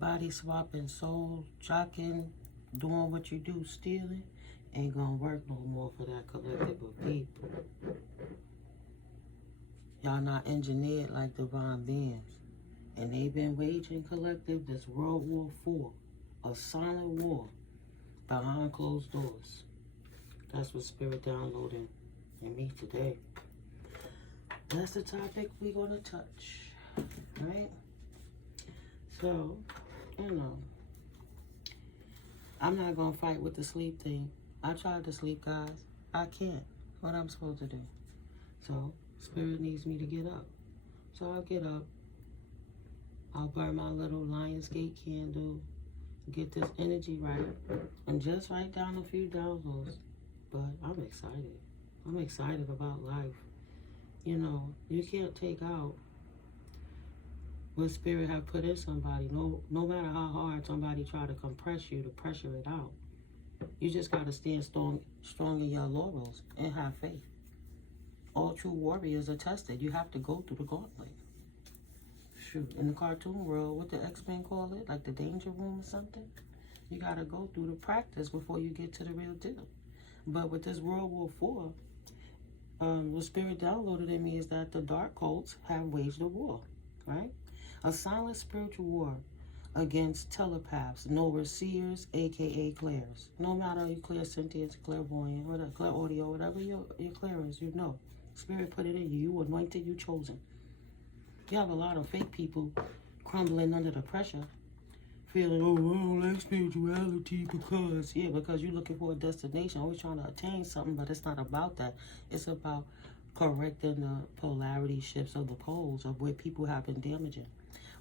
body swapping, soul jocking, doing what you do, stealing, ain't gonna work no more for that collective of people. Y'all not engineered like divine beings. And they've been waging collective this World War IV, a silent war behind closed doors. That's what Spirit downloaded in me today. That's the topic we're gonna touch, right? So, you know, I'm not gonna fight with the sleep thing. I tried to sleep, guys. I can't. What I'm supposed to do? So, Spirit needs me to get up. So I'll get up. I'll burn my little Lionsgate candle, get this energy right, and just write down a few downloads. But I'm excited. I'm excited about life. You know, you can't take out what Spirit have put in somebody. No matter how hard somebody try to compress you to pressure it out. You just got to stand strong in your laurels and have faith. All true warriors are tested. You have to go through the gauntlet. Shoot, in the cartoon world, what the X-Men call it, like the danger room or something, you got to go through the practice before you get to the real deal. But with this World War IV, what Spirit downloaded in me is that the dark cults have waged a war, right? A silent spiritual war against telepaths, seers, aka clairs. No matter you clairsentient, clairvoyant, whatever, clairaudio, whatever your clair is, you know. Spirit put it in you. You anointed, you chosen. You have a lot of fake people crumbling under the pressure, feeling, oh, I don't like spirituality because you're looking for a destination, always trying to attain something, but it's not about that. It's about correcting the polarity shifts of the poles of where people have been damaging.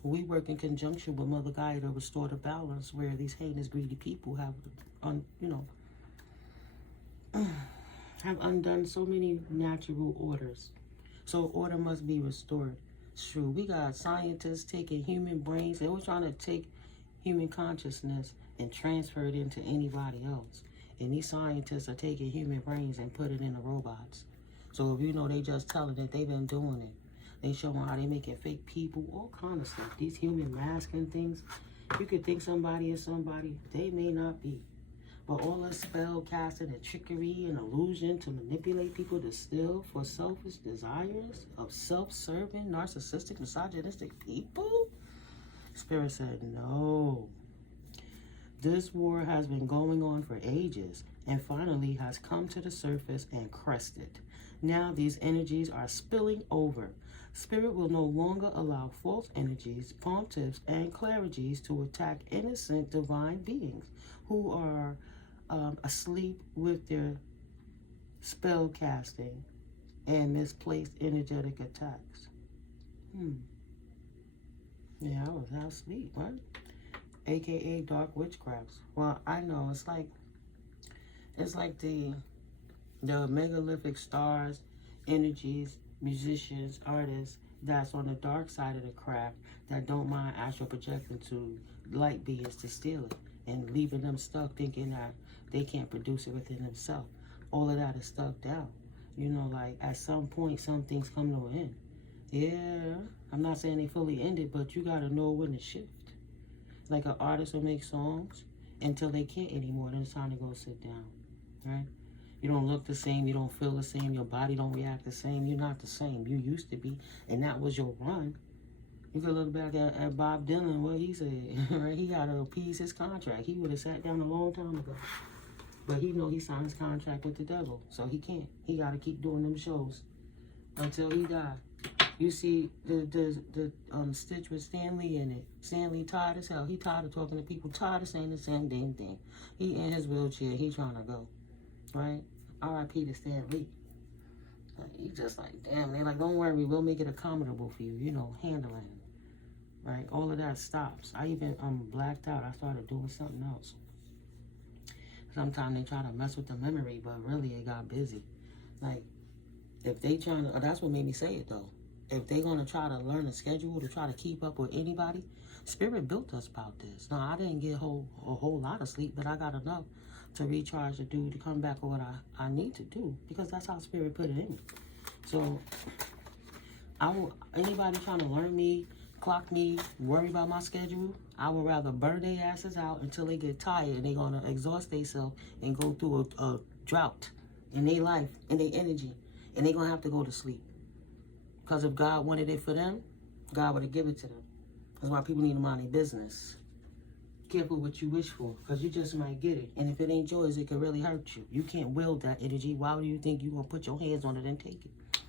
We work in conjunction with Mother Gaia to restore the balance where these heinous, greedy people have, have undone so many natural orders. So order must be restored. It's true. We got scientists taking human brains. They were trying to take human consciousness and transfer it into anybody else. And these scientists are taking human brains and put it in the robots. So if you know, they just telling that they've been doing it. They showing how they making fake people, all kind of stuff. These human masking things. You could think somebody is somebody. They may not be. But all the spell casting and trickery and illusion to manipulate people to steal for selfish desires of self-serving, narcissistic, misogynistic people? Spirit said, no. This war has been going on for ages and finally has come to the surface and crested. Now these energies are spilling over. Spirit will no longer allow false energies, pontiffs, and cleriges to attack innocent divine beings who are asleep with their spell casting and misplaced energetic attacks. Yeah, I was asleep, what? AKA dark witchcrafts. Well, I know it's like the megalithic stars, energies, musicians, artists that's on the dark side of the craft that don't mind astral projecting to light beings to steal it and leaving them stuck thinking that they can't produce it within themselves. All of that is stuck down. You know, like at some point, some things come to an end. Yeah, I'm not saying they fully ended, but you gotta know when to shift. Like an artist will make songs until they can't anymore, then it's time to go sit down, right? You don't look the same, you don't feel the same, your body don't react the same, you're not the same. You used to be, and that was your run. You could look back at Bob Dylan, what he said, right? He had to appease his contract. He would have sat down a long time ago. But he know he signed his contract with the devil, so he can't. He got to keep doing them shows until he died. You see the stitch with Stanley in it. Stanley tired as hell. He tired of talking to people, tired of saying the same damn thing. He in his wheelchair, he trying to go, right? R.I.P. to Stanley. He just like, damn, they like, don't worry, we'll make it accommodable for you, you know, handling, right? All of that stops. I even blacked out. I started doing something else. Sometimes they try to mess with the memory, but really it got busy. Like, if they trying to, that's what made me say it though. If they gonna try to learn a schedule to try to keep up with anybody, Spirit built us about this. Now, I didn't get a whole lot of sleep, but I got enough to recharge the dude to come back with what I need to do, because that's how Spirit put it in me. So, anybody trying to learn me, clock me, worry about my schedule. I would rather burn their asses out until they get tired and they're going to exhaust themselves and go through a drought in their life and their energy. And they're going to have to go to sleep. Because if God wanted it for them, God would have given it to them. That's why people need to mind their business. Careful what you wish for, because you just might get it. And if it ain't yours, it could really hurt you. You can't wield that energy. Why would you think you're going to put your hands on it and take it?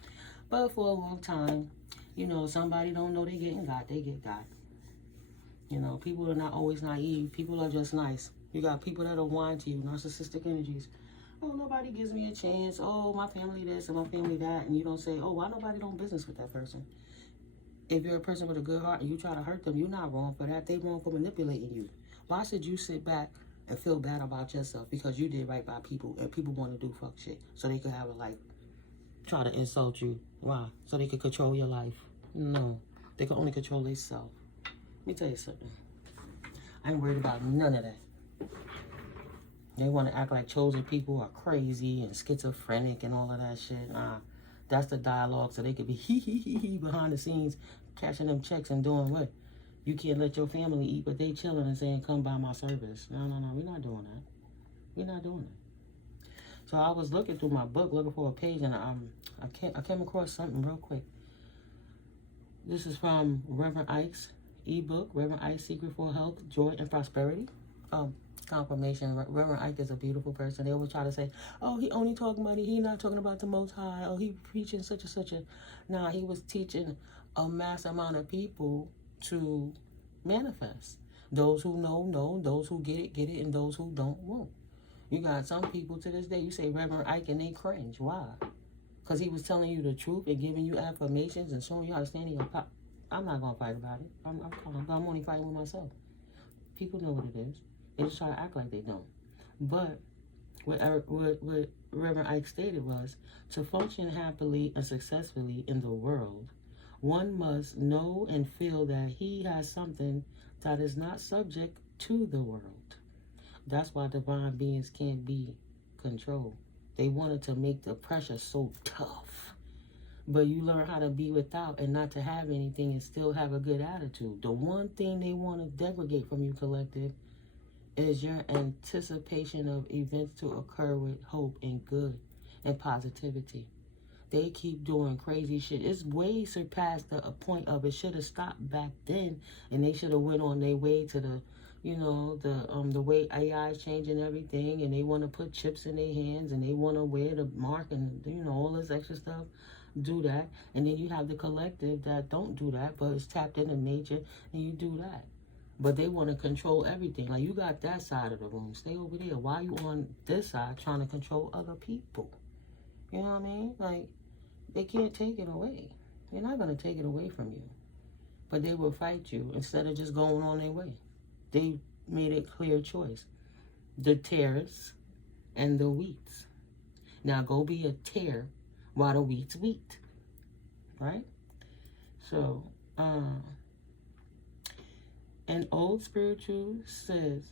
But for a long time, you know, somebody don't know they getting God, they get God. You know, people are not always naive. People are just nice. You got people that are whine to you, narcissistic energies. Oh, nobody gives me a chance. Oh, my family this and my family that. And you don't say, oh, why nobody don't business with that person? If you're a person with a good heart and you try to hurt them, you're not wrong for that. They wrong for manipulating you. Why should you sit back and feel bad about yourself because you did right by people and people want to do fuck shit so they could have a life? Try to insult you. Why? So they could control your life. No. They can only control themselves. Let me tell you something. I ain't worried about none of that. They want to act like chosen people are crazy and schizophrenic and all of that shit. Nah. That's the dialogue so they could be hee behind the scenes cashing them checks and doing what? You can't let your family eat, but they chilling and saying, come by my service. No, we're not doing that. We're not doing that. So I was looking through my book, looking for a page, and I came across something real quick. This is from Reverend Ike's ebook, Reverend Ike's Secret for Health, Joy, and Prosperity. Confirmation. Reverend Ike is a beautiful person. They always try to say, oh, he only talk money. He not talking about the Most High. Oh, he preaching such and such a... Nah, he was teaching a mass amount of people to manifest. Those who know, those who get it, and those who don't, won't. You got some people to this day, you say Reverend Ike and they cringe. Why? Because he was telling you the truth and giving you affirmations and showing you how to stand in your power. I'm not going to fight about it. I'm only fighting with myself. People know what it is. They just try to act like they don't. But what Reverend Ike stated was, to function happily and successfully in the world, one must know and feel that he has something that is not subject to the world. That's why divine beings can't be controlled. They wanted to make the pressure so tough. But you learn how to be without and not to have anything and still have a good attitude. The one thing they want to delegate from you, collective, is your anticipation of events to occur with hope and good and positivity. They keep doing crazy shit. It's way surpassed the point of it should have stopped back then, and they should have went on their way to the, you know, the way AI is changing everything, and they want to put chips in their hands, and they want to wear the mark, and you know all this extra stuff. Do that, and then you have the collective that don't do that, but it's tapped into nature, and you do that. But they want to control everything. Like, you got that side of the room. Stay over there. Why are you on this side trying to control other people? You know what I mean? Like, they can't take it away. They're not going to take it away from you. But they will fight you instead of just going on their way. They made a clear choice. The tares and the wheats. Now, go be a tare while the wheat's wheat. Right? So, An old spiritual says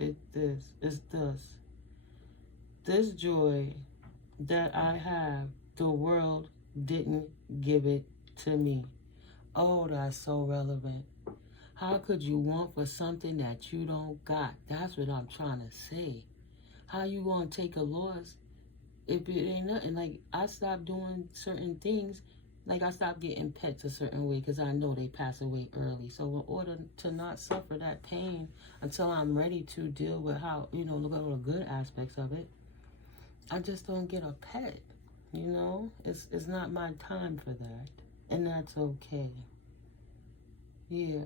it's thus. This joy that I have, the world didn't give it to me. Oh, that's so relevant. How could you want for something that you don't got? That's what I'm trying to say. How you gonna take a loss if it ain't nothing? Like, I stopped doing certain things. Like, I stopped getting pets a certain way because I know they pass away early. So in order to not suffer that pain until I'm ready to deal with how, you know, look at all the good aspects of it, I just don't get a pet, you know? It's not my time for that. And that's okay. Yeah.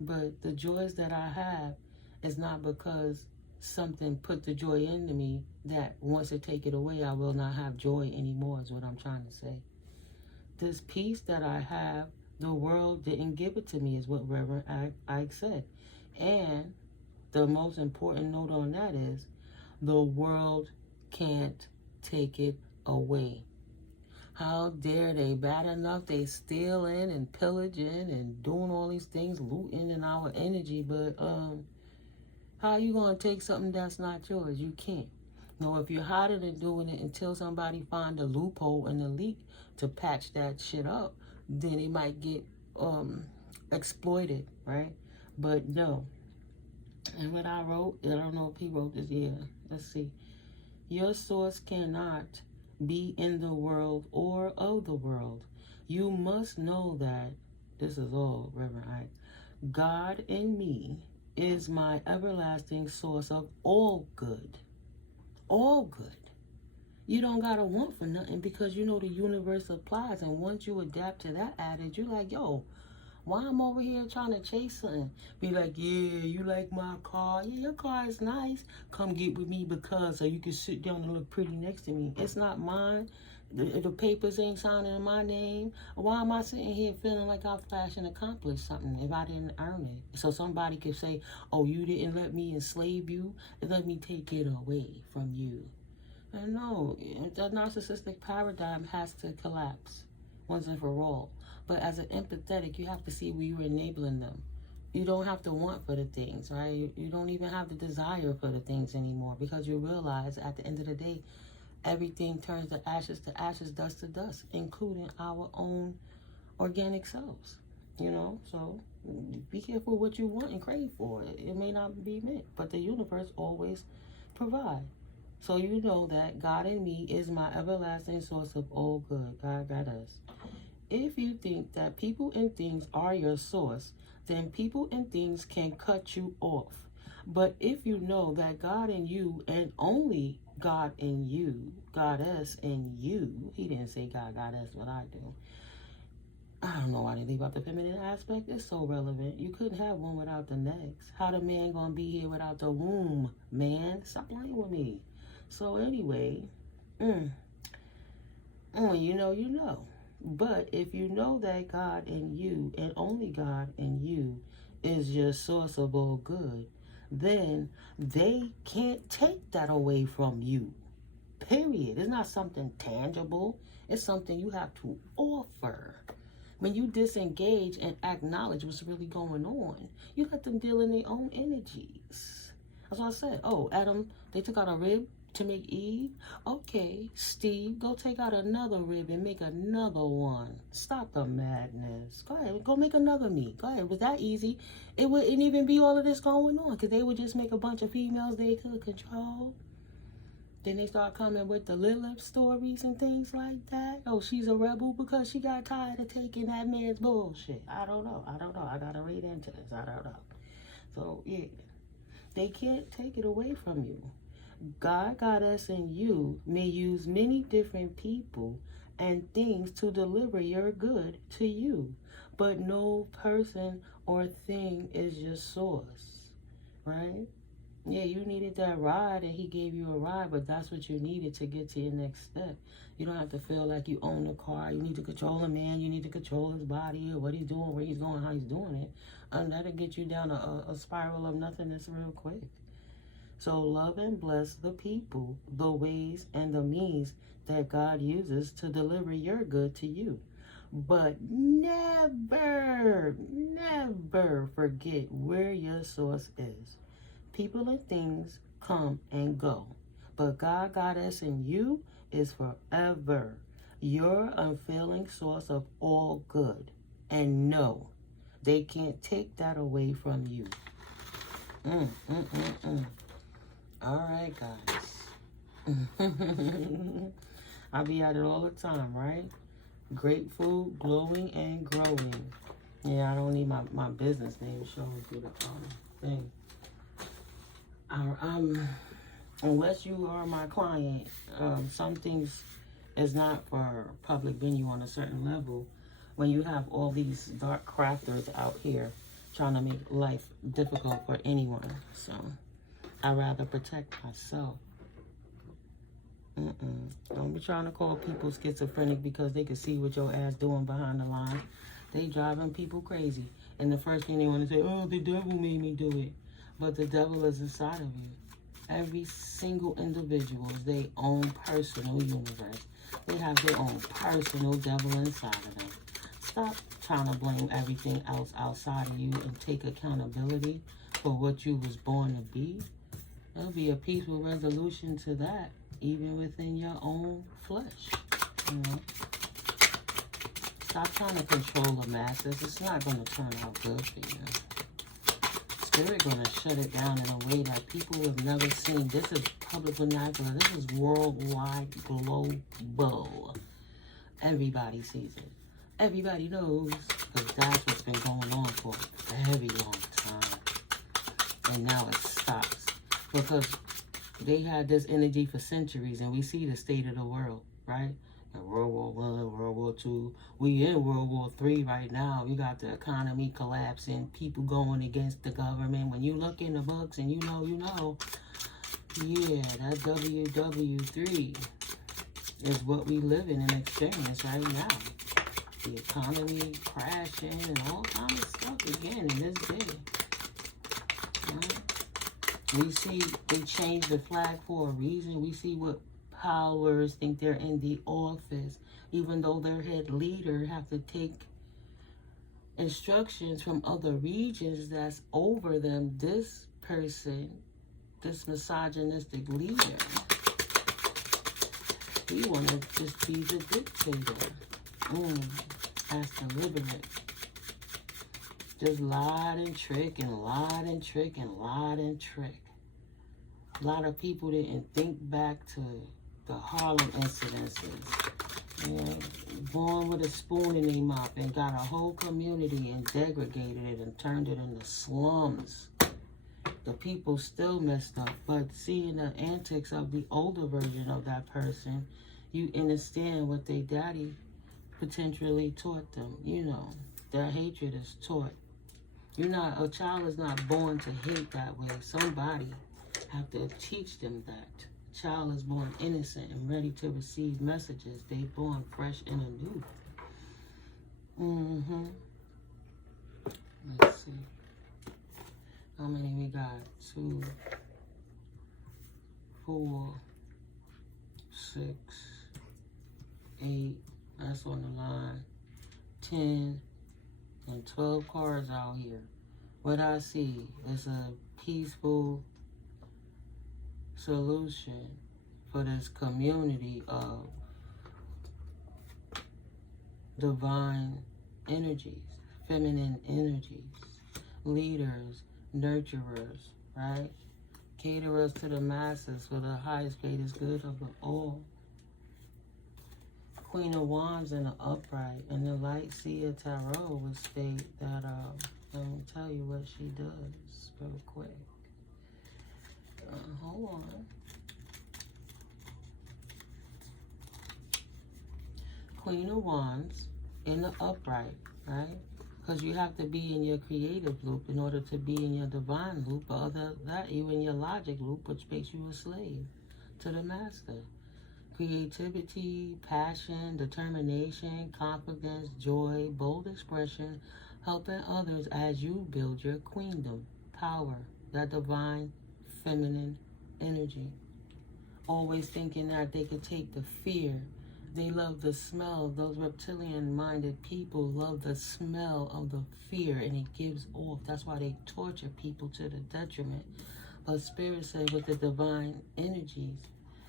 But the joys that I have is not because something put the joy into me that once it take it away, I will not have joy anymore is what I'm trying to say. This peace that I have, the world didn't give it to me, is what Reverend Ike said. And the most important note on that is, the world can't take it away. How dare they? Bad enough they stealing and pillaging and doing all these things, looting in our energy, but how you gonna take something that's not yours? You can't. No, if you're hotter than doing it until somebody find a loophole and a leak to patch that shit up, then it might get exploited, right? But no. And what I wrote, I don't know if he wrote this, yeah, let's see. Your source cannot be in the world or of the world. You must know that, this is all Reverend Ike, God in me is my everlasting source of all good. All good. You don't gotta want for nothing because you know the universe applies. And once you adapt to that adage, you're like, yo, why I'm over here trying to chase something? Be like, yeah, you like my car? Yeah, your car is nice. Come get with me because so you can sit down and look pretty next to me. It's not mine. The papers ain't signing in my name. Why am I sitting here feeling like I flashed and accomplished something if I didn't earn it? So somebody could say, oh, you didn't let me enslave you. Let me take it away from you. And no, the narcissistic paradigm has to collapse once and for all. But as an empathetic, you have to see where you're enabling them. You don't have to want for the things, right? You don't even have the desire for the things anymore because you realize at the end of the day, everything turns to ashes, dust to dust, including our own organic selves, you know? So be careful what you want and crave for. It may not be meant, but the universe always provides. So you know that God in me is my everlasting source of all good. GodGoddess. If you think that people and things are your source, then people and things can cut you off. But if you know that God in you and only God in you, Goddess in you, he didn't say GodGoddess, what I do. I don't know why they leave out the feminine aspect. It's so relevant. You couldn't have one without the next. How the man gonna be here without the womb, man? Stop playing with me. So anyway, you know, you know. But if you know that God in you and only God in you is your source of all good, then they can't take that away from you. Period. It's not something tangible. It's something you have to offer. When you disengage and acknowledge what's really going on, you let them deal in their own energies. That's what I said. Oh, Adam, they took out a rib to make Eve. Okay, Steve, go take out another rib and make another one. Stop the madness. Go ahead, go make another me. Go ahead. It was that easy. It wouldn't even be all of this going on because they would just make a bunch of females they could control. Then they start coming with the Lilith stories and things like that. Oh, she's a rebel because she got tired of taking that man's bullshit. I don't know. I gotta read into this. I don't know. So, yeah. They can't take it away from you. GodGoddess and you may use many different people and things to deliver your good to you. But no person or thing is your source. Right? Yeah, you needed that ride and he gave you a ride, but that's what you needed to get to your next step. You don't have to feel like you own the car. You need to control a man. You need to control his body or what he's doing, where he's going, how he's doing it. And that'll get you down a spiral of nothingness real quick. So love and bless the people, the ways, and the means that God uses to deliver your good to you. But never, never forget where your source is. People and things come and go, but GodGoddess in you is forever your unfailing source of all good. And no, they can't take that away from you. All right, guys. I'll be at it all the time, right? Great food, glowing and growing. Yeah, I don't need my business name showing through the thing. Unless you are my client, some things is not for public venue on a certain level. When you have all these dark crafters out here trying to make life difficult for anyone, so I'd rather protect myself. Don't be trying to call people schizophrenic because they can see what your ass doing behind the lines. They driving people crazy, and the first thing they want to say, oh, the devil made me do it. But the devil is inside of you. Every single individual is their own personal universe. They have their own personal devil inside of them. Stop trying to blame everything else outside of you and take accountability for what you was born to be. There'll be a peaceful resolution to that, even within your own flesh. You know? Stop trying to control the masses. It's not going to turn out good for you. Spirit going to shut it down in a way that people have never seen. This is public vernacular. This is worldwide, global. Everybody sees it. Everybody knows, because that's what's been going on for a very long time. And now it stops. Because they had this energy for centuries, and we see the state of the world, right? World War I, World War II. We in World War III right now. You got the economy collapsing, people going against the government. When you look in the books and you know, yeah, that WW3 is what we live in and experience right now. The economy crashing and all kinds of stuff again in this day. Right? We see they changed the flag for a reason. We see what powers think they're in the office, even though their head leader have to take instructions from other regions that's over them. This person, this misogynistic leader, he want to just be the dictator. That's deliberate. Just lied and trick and lied and trick and lied and trick. A lot of people didn't think back to the Harlem incidences. Born with a spoon in their mouth and got a whole community and degraded it and turned it into slums. The people still messed up, but seeing the antics of the older version of that person, you understand what their daddy potentially taught them. You know, their hatred is taught. A child is not born to hate that way. Somebody have to teach them that. Child is born innocent and ready to receive messages. They born fresh and anew. Let's see. How many we got? 2, 4, 6, 8. That's on the line. 10 and 12 cards out here. What I see is a peaceful solution for this community of divine energies, feminine energies, leaders, nurturers, right? Caterers to the masses for the highest, greatest good of them all. Queen of Wands in the upright, and the Light Seer Tarot would state that, let me tell you what she does real quick. Hold on. Queen of Wands in the upright, right? Because you have to be in your creative loop in order to be in your divine loop. But other than that, you in your logic loop, which makes you a slave to the master. Creativity, passion, determination, confidence, joy, bold expression, helping others as you build your queendom, power, that divine feminine energy. Always thinking that they could take the fear. They love the smell. Those reptilian-minded people love the smell of the fear, and it gives off. That's why they torture people to the detriment. But Spirit said with the divine energies,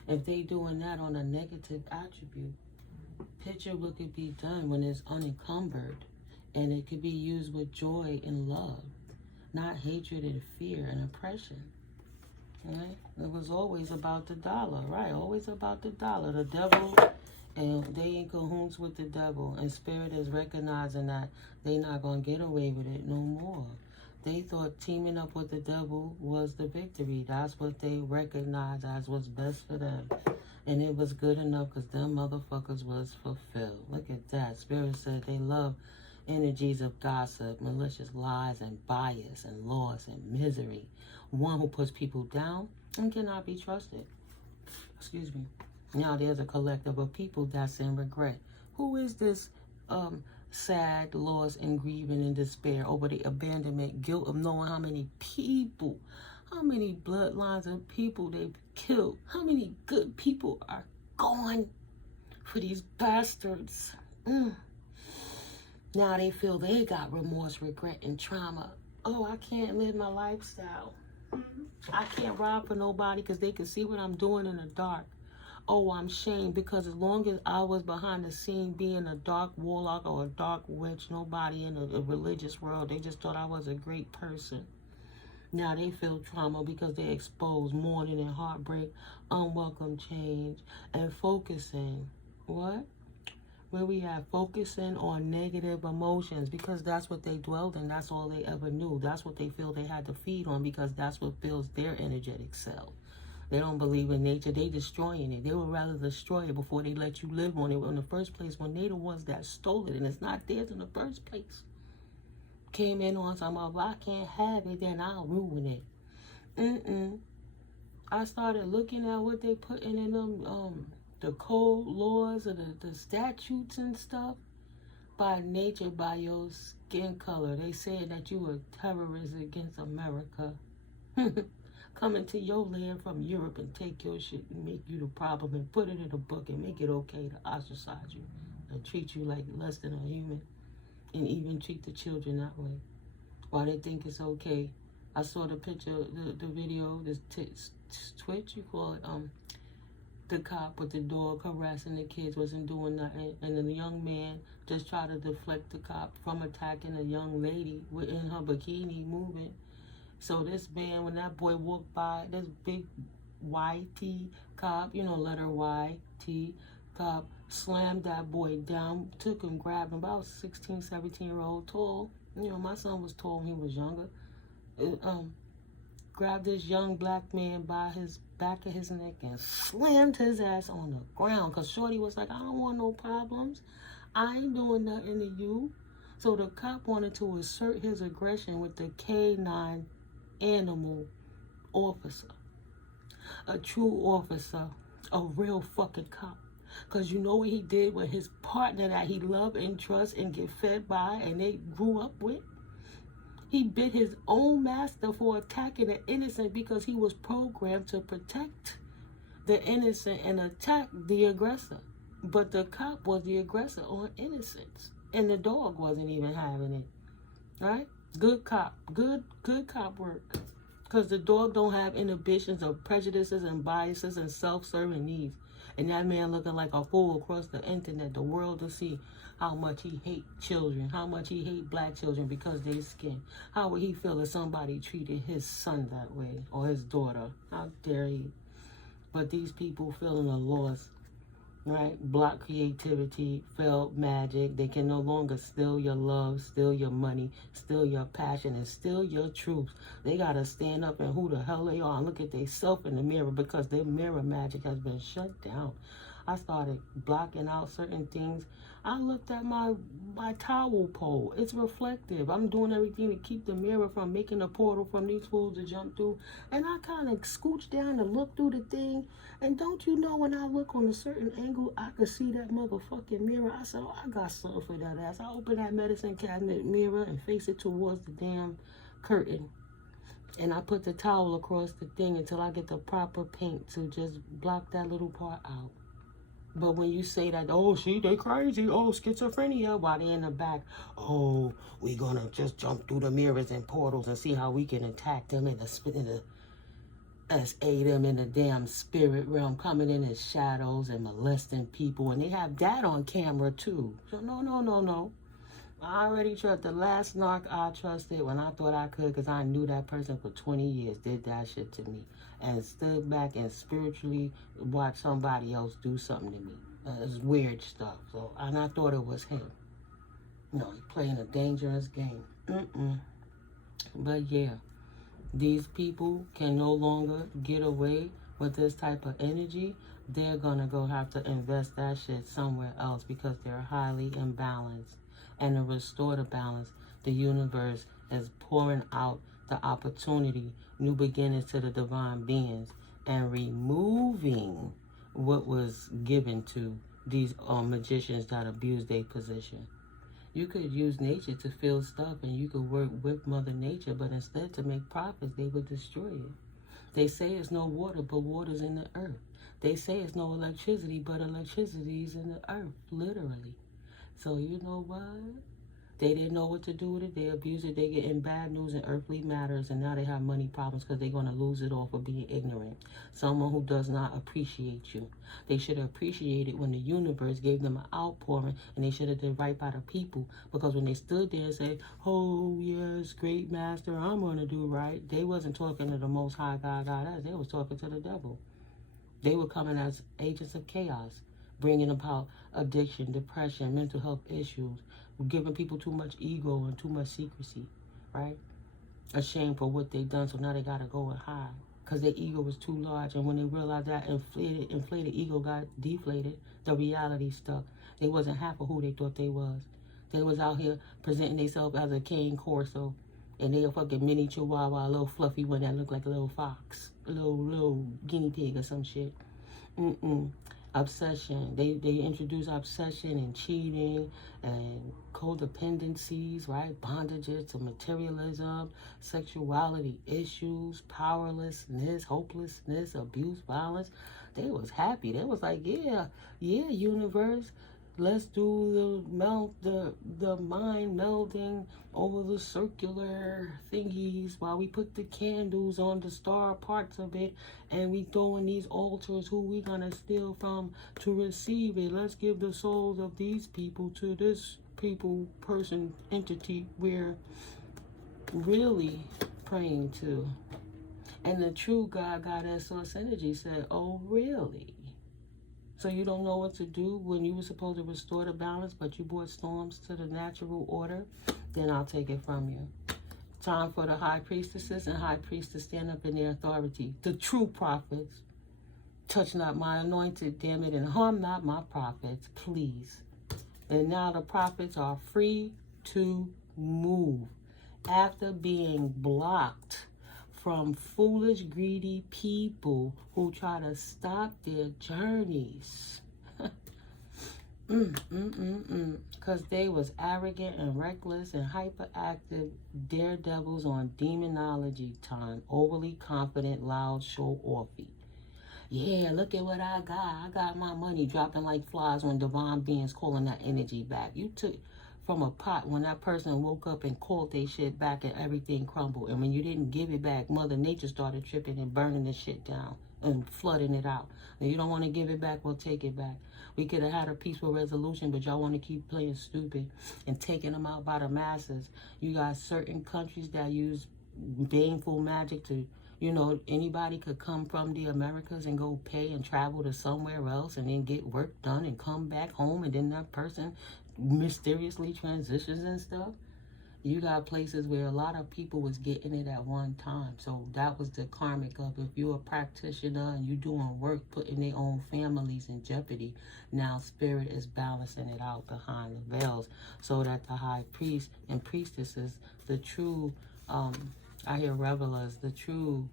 if they doing that on a negative attribute, picture what could be done when it's unencumbered, and it could be used with joy and love, not hatred and fear and oppression. Right? It was always about the dollar, right? Always about the dollar. The devil, and they in cahoots with the devil. And Spirit is recognizing that they not going to get away with it no more. They thought teaming up with the devil was the victory. That's what they recognized as was best for them. And it was good enough because them motherfuckers was fulfilled. Look at that. Spirit said they love energies of gossip, malicious lies, and bias, and loss, and misery. One who puts people down and cannot be trusted. Excuse me. Now there's a collective of people that's in regret. Who is this sad, loss, and grieving and despair over the abandonment, guilt of knowing how many people, how many bloodlines of people they've killed, how many good people are gone for these bastards. Now they feel they got remorse, regret, and trauma. Oh, I can't live my lifestyle. I can't rob for nobody because they can see what I'm doing in the dark. oh, I'm shamed, because as long as I was behind the scene being a dark warlock or a dark witch, nobody in the religious world, they just thought I was a great person. Now they feel trauma because they expose mourning and heartbreak, unwelcome change, and focusing. What? Where we have focusing on negative emotions, because that's what they dwelled in. That's all they ever knew. That's what they feel they had to feed on, because that's what fills their energetic self. They don't believe in nature. They destroying it. They would rather destroy it before they let you live on it in the first place, when they the ones that stole it and it's not theirs in the first place. Came in on some of, I can't have it, then I'll ruin it. I started looking at what they putting in them, the code laws or the statutes and stuff. By nature, by your skin color. They said that you were terrorists against America. Coming to your land from Europe and take your shit and make you the problem and put it in a book and make it okay to ostracize you and treat you like less than a human, and even treat the children that way. Why they think it's okay. I saw the picture, the video, this Twitch, you call it, the cop with the dog harassing the kids, wasn't doing nothing, and then the young man just tried to deflect the cop from attacking a young lady in her bikini moving. So this man, when that boy walked by, this big YT cop, you know, letter YT cop, slammed that boy down, took him, grabbed him, about 16, 17-year-old, tall. You know, my son was tall when he was younger. Grabbed this young black man by his back of his neck and slammed his ass on the ground, because Shorty was like, I don't want no problems. I ain't doing nothing to you. So the cop wanted to assert his aggression with the K9 animal officer. A true officer, a real fucking cop. Because you know what he did with his partner that he loved and trust and get fed by and they grew up with? He bit his own master for attacking an innocent, because he was programmed to protect the innocent and attack the aggressor. But the cop was the aggressor on innocence. And the dog wasn't even having it. Right? Good cop. Good cop work. Because the dog don't have inhibitions of prejudices and biases and self-serving needs. And that man looking like a fool across the internet, the world to see how much he hate children, how much he hate black children because they skin. How would he feel if somebody treated his son that way, or his daughter? How dare he? But these people feeling a loss, right? Block creativity, failed magic. They can no longer steal your love, steal your money, steal your passion, and steal your truth. They got to stand up and who the hell they are and look at themselves in the mirror, because their mirror magic has been shut down. I started blocking out certain things. I looked at my towel pole. It's reflective. I'm doing everything to keep the mirror from making a portal from these fools to jump through. And I kind of scooched down to look through the thing. And don't you know, when I look on a certain angle, I could see that motherfucking mirror. I said, oh, I got something for that ass. I opened that medicine cabinet mirror and faced it towards the damn curtain. And I put the towel across the thing until I get the proper paint to just block that little part out. But when you say that, oh, see, they crazy, oh, schizophrenia, while they in the back, oh, we gonna just jump through the mirrors and portals and see how we can attack them in the SA them in the damn spirit realm, coming in as shadows and molesting people. And they have that on camera, too. So, no. I already trust the last narc I trusted when I thought I could, because I knew that person for 20 years, did that shit to me. And stood back and spiritually watched somebody else do something to me. It's weird stuff. So, and I thought it was him. No, he's playing a dangerous game. But yeah, these people can no longer get away with this type of energy. They're gonna go have to invest that shit somewhere else, because they're highly imbalanced. And to restore the balance, the universe is pouring out the opportunity, new beginnings to the divine beings, and removing what was given to these magicians that abuse their position. You could use nature to fill stuff, and you could work with Mother Nature, but instead to make profits, they would destroy it. They say it's no water, but water's in the earth. They say it's no electricity, but electricity is in the earth, literally. So you know what? They didn't know what to do with it. They abuse it. They get in bad news and earthly matters, and now they have money problems because they're going to lose it all for being ignorant. Someone who does not appreciate you. They should have appreciated when the universe gave them an outpouring, and they should have did right by the people, because when they stood there and said, oh, yes, great master, I'm going to do right, they wasn't talking to the Most High God, Goddess. They was talking to the devil. They were coming as agents of chaos, bringing about addiction, depression, mental health issues, giving people too much ego and too much secrecy, right? Ashamed for what they done, so now they got to go and hide because their ego was too large. And when they realized that inflated ego got deflated, the reality stuck. They wasn't half of who they thought they was. They was out here presenting themselves as a cane corso, and they a fucking mini chihuahua, a little fluffy one that looked like a little fox, a little guinea pig or some shit. Obsession. They introduce obsession and cheating and codependencies, right? Bondages to materialism, sexuality issues, powerlessness, hopelessness, abuse, violence. They was happy. They was like, yeah, universe, let's do the mind melding over the circular thingies while we put the candles on the star parts of it, and we throw in these altars who we gonna steal from to receive it. Let's give the souls of these people to this people, person, entity we're really praying to. And the true God, Goddess, Source Energy said, oh, really? So you don't know what to do when you were supposed to restore the balance, but you brought storms to the natural order? Then I'll take it from you. Time for the high priestesses and high priests to stand up in their authority. The true prophets. Touch not my anointed, damn it, and harm not my prophets, please. And now the prophets are free to move after being blocked from foolish, greedy people who try to stop their journeys. Because they was arrogant and reckless and hyperactive daredevils on demonology time. Overly confident, loud, show-offy. Yeah, look at what I got. I got my money dropping like flies when divine beings calling that energy back. You took from a pot when that person woke up and called their shit back and everything crumbled. And when you didn't give it back, Mother Nature started tripping and burning the shit down and flooding it out. And you don't want to give it back, well, take it back. We could have had a peaceful resolution, but y'all want to keep playing stupid and taking them out by the masses. You got certain countries that use baneful magic to, you know, anybody could come from the Americas and go pay and travel to somewhere else and then get work done and come back home, and then that person mysteriously transitions and stuff. You got places where a lot of people was getting it at one time. So that was the karmic of, if you're a practitioner and you're doing work, putting their own families in jeopardy, now spirit is balancing it out behind the veils, so that the high priest and priestesses, the true, I hear revelers, the truth.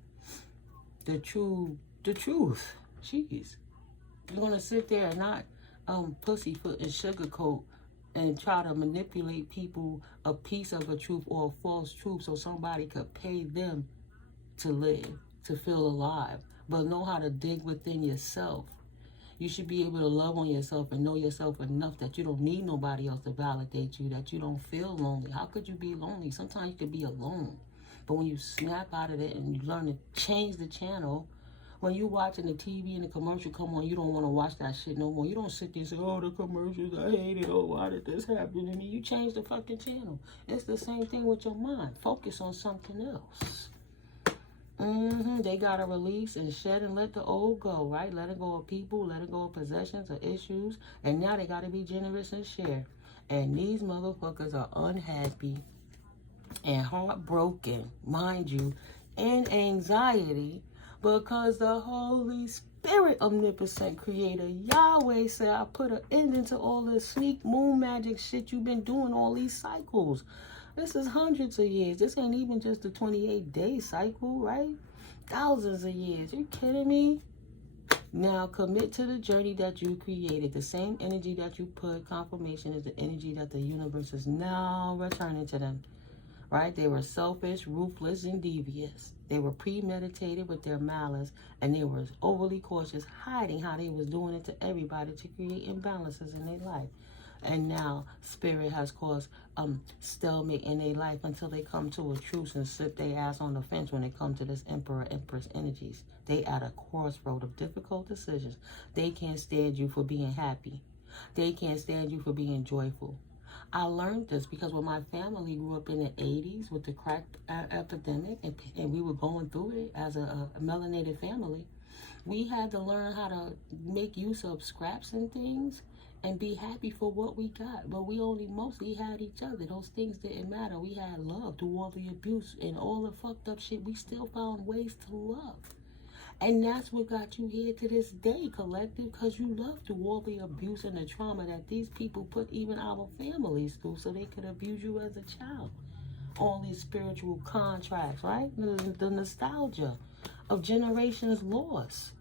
Jeez. You're gonna sit there and not pussyfoot and sugarcoat and try to manipulate people a piece of a truth or a false truth so somebody could pay them to live, to feel alive. But know how to dig within yourself. You should be able to love on yourself and know yourself enough that you don't need nobody else to validate you, that you don't feel lonely. How could you be lonely? Sometimes you could be alone. But when you snap out of it and you learn to change the channel, when you're watching the TV and the commercial come on, you don't want to watch that shit no more. You don't sit there and say, oh, the commercials, I hate it. Oh, why did this happen to me? You change the fucking channel. It's the same thing with your mind. Focus on something else. They got to release and shed and let the old go, right? Let it go of people, let it go of possessions or issues. And now they got to be generous and share. And these motherfuckers are unhappy and heartbroken, mind you, and anxiety, because the Holy Spirit, omnipotent creator, Yahweh, said, I put an ending to all this sneak moon magic shit you've been doing all these cycles. This is hundreds of years. This ain't even just a 28-day cycle, right? Thousands of years. You kidding me? Now commit to the journey that you created. The same energy that you put, confirmation, is the energy that the universe is now returning to them. Right? They were selfish, ruthless, and devious. They were premeditated with their malice, and they were overly cautious, hiding how they was doing it to everybody to create imbalances in their life. And now spirit has caused stalemate in their life until they come to a truce and sit their ass on the fence when it comes to this emperor, empress energies. They at a crossroad of difficult decisions. They can't stand you for being happy. They can't stand you for being joyful. I learned this because when my family grew up in the 80s with the crack epidemic, and we were going through it as a melanated family, we had to learn how to make use of scraps and things and be happy for what we got. But we only mostly had each other. Those things didn't matter. We had love through all the abuse and all the fucked up shit. We still found ways to love. And that's what got you here to this day, collective, because you loved through all the abuse and the trauma that these people put even our families through so they could abuse you as a child. All these spiritual contracts, right? The nostalgia of generations lost.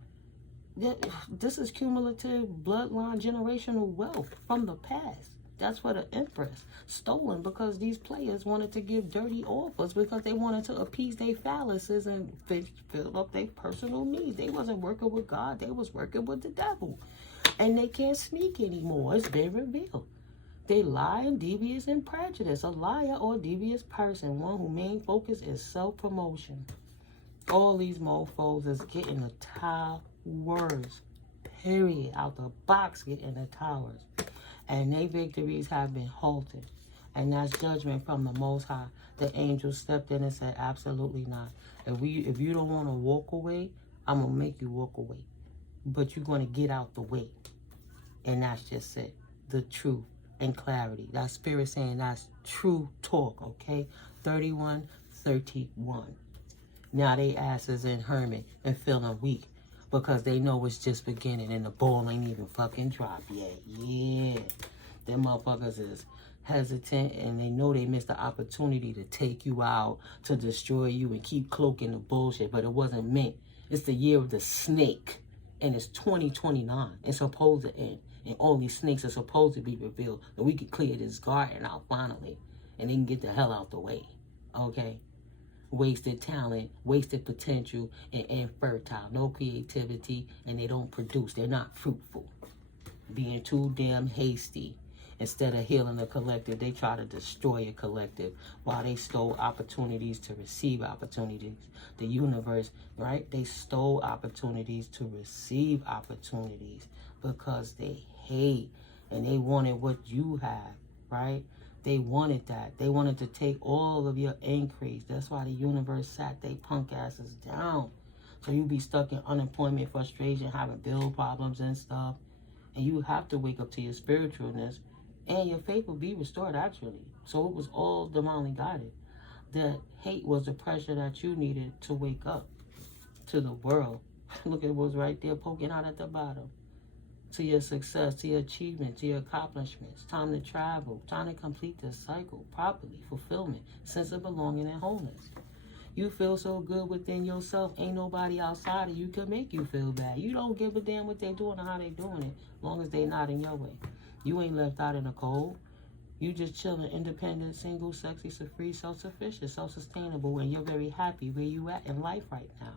This is cumulative bloodline generational wealth from the past. That's what the Empress stolen because these players wanted to give dirty offers because they wanted to appease their phalluses and fill up their personal needs. They wasn't working with God. They was working with the devil. And they can't sneak anymore. It's been revealed. They lie and devious and prejudice. A liar or devious person, one whose main focus is self-promotion. All these mofos is getting the towers, period. Out the box getting the towers. And their victories have been halted. And that's judgment from the Most High. The angel stepped in and said, absolutely not. If you don't want to walk away, I'm going to make you walk away. But you're going to get out the way. And that's just it. The truth and clarity. That spirit saying that's true talk, okay? 31:31. Now they asses in hermit and feeling weak because they know it's just beginning and the ball ain't even fucking dropped yet. Yeah. Them motherfuckers is hesitant and they know they missed the opportunity to take you out, to destroy you and keep cloaking the bullshit, but it wasn't meant. It's the year of the snake and it's 2029. It's supposed to end and all these snakes are supposed to be revealed and we can clear this garden out finally and they can get the hell out the way. Okay? Wasted talent, wasted potential, and infertile. No creativity, and they don't produce. They're not fruitful. Being too damn hasty. Instead of healing the collective, they try to destroy a collective while they stole opportunities to receive opportunities. The universe, right? They stole opportunities to receive opportunities because they hate and they wanted what you have, right? They wanted that. They wanted to take all of your increase. That's why the universe sat they punk asses down. So you be stuck in unemployment, frustration, having bill problems and stuff. And you have to wake up to your spiritualness. And your faith will be restored, actually. So it was all divinely guided. The hate was the pressure that you needed to wake up to the world. Look at what's right there poking out at the bottom. To your success, to your achievement, to your accomplishments. Time to travel. Time to complete this cycle properly. Fulfillment. Sense of belonging and wholeness. You feel so good within yourself. Ain't nobody outside of you can make you feel bad. You don't give a damn what they doing or how they doing it. As long as they not in your way. You ain't left out in the cold. You just chilling, independent, single, sexy, free, self-sufficient, self-sustainable. And you're very happy where you at in life right now.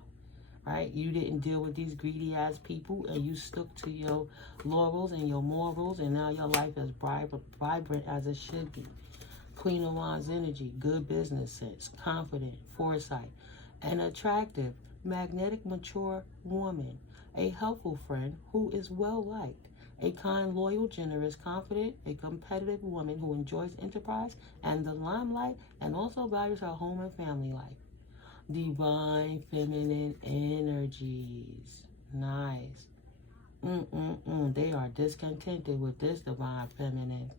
Right? You didn't deal with these greedy ass people and you stuck to your laurels and your morals and now your life is vibrant as it should be. Queen of Wands energy, good business sense, confident, foresight, an attractive, magnetic, mature woman, a helpful friend who is well liked, a kind, loyal, generous, confident, a competitive woman who enjoys enterprise and the limelight and also values her home and family life. Divine feminine energies. Nice. They are discontented with this divine feminine.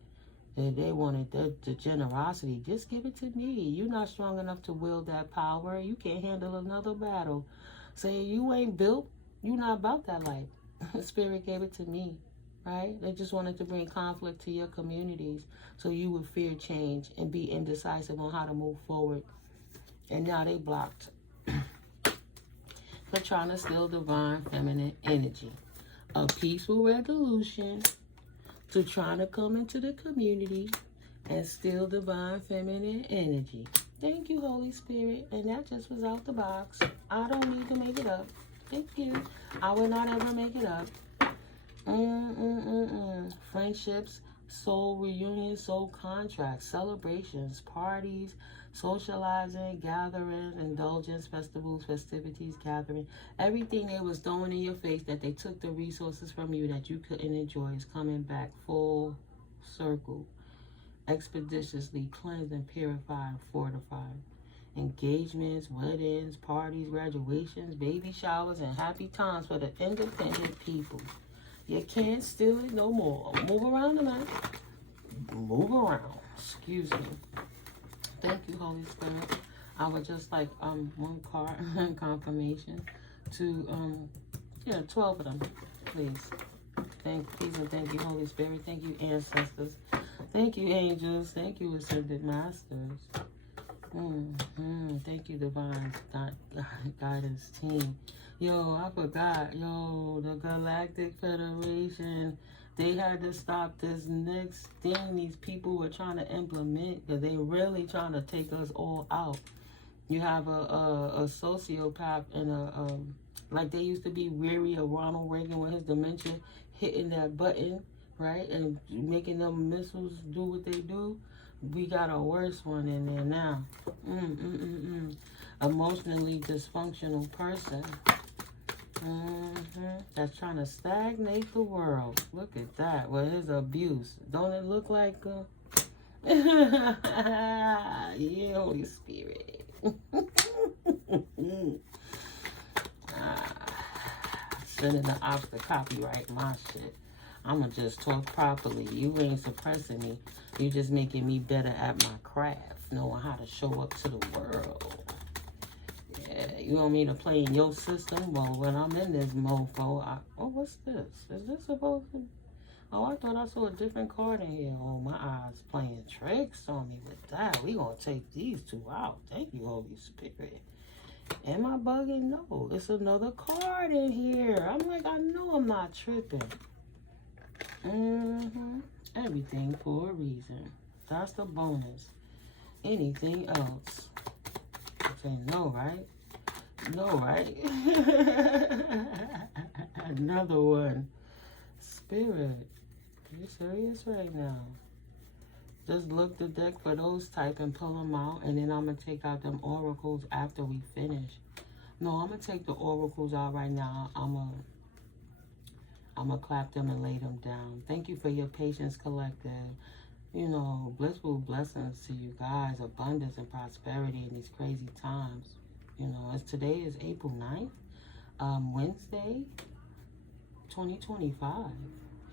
They wanted the generosity. Just give it to me. You're not strong enough to wield that power. You can't handle another battle. Say you ain't built. You're not about that life. Spirit gave it to me. Right? They just wanted to bring conflict to your communities so you would fear change and be indecisive on how to move forward. And now they blocked for trying to steal divine feminine energy. A peaceful resolution to trying to come into the community and steal divine feminine energy. Thank you, Holy Spirit. And that just was out the box. I don't need to make it up. Thank you. I will not ever make it up. Friendships, soul reunion, soul contracts, celebrations, parties, socializing, gatherings, indulgence, festivals, festivities, gathering. Everything they was throwing in your face that they took the resources from you that you couldn't enjoy is coming back full circle. Expeditiously cleansed and purified and fortified. Engagements, weddings, parties, graduations, baby showers, and happy times for the independent people. You can't steal it no more. Move around the man. Move around. Excuse me. Thank you, Holy Spirit. I would just like one card confirmation to 12 of them, please. Thank you, Holy Spirit. Thank you, ancestors. Thank you, angels. Thank you, ascended masters. Thank you, divine guidance team. Yo, I forgot. Yo, the Galactic Federation. They had to stop this next thing these people were trying to implement because they really trying to take us all out. You have a sociopath and like they used to be weary of Ronald Reagan with his dementia hitting that button, right? And making them missiles do what they do. We got a worse one in there now. Emotionally dysfunctional person. That's trying to stagnate the world. Look at that. With his abuse. Don't it look like yeah, Holy Spirit. Sending the ops to copyright my shit. I'ma just talk properly. You ain't suppressing me. You just making me better at my craft. Knowing how to show up to the world. Yeah, you want me to play in your system? Well, when I'm in this mofo, oh, what's this? Is this supposed to... Oh, I thought I saw a different card in here. Oh, my eyes playing tricks on me with that. We gonna take these two out. Thank you, Holy Spirit. Am I bugging? No, it's another card in here. I'm like, I know I'm not tripping. Everything for a reason. That's the bonus. Anything else? Okay, no, right? No, right? Another one. Spirit. You serious right now? Just look the deck for those type and pull them out. And then I'm going to take out them oracles after we finish. No, I'm going to take the oracles out right now. I'm going to clap them and lay them down. Thank you for your patience, collective. You know, blissful blessings to you guys. Abundance and prosperity in these crazy times. You know, as today is April 9th. Wednesday, 2025.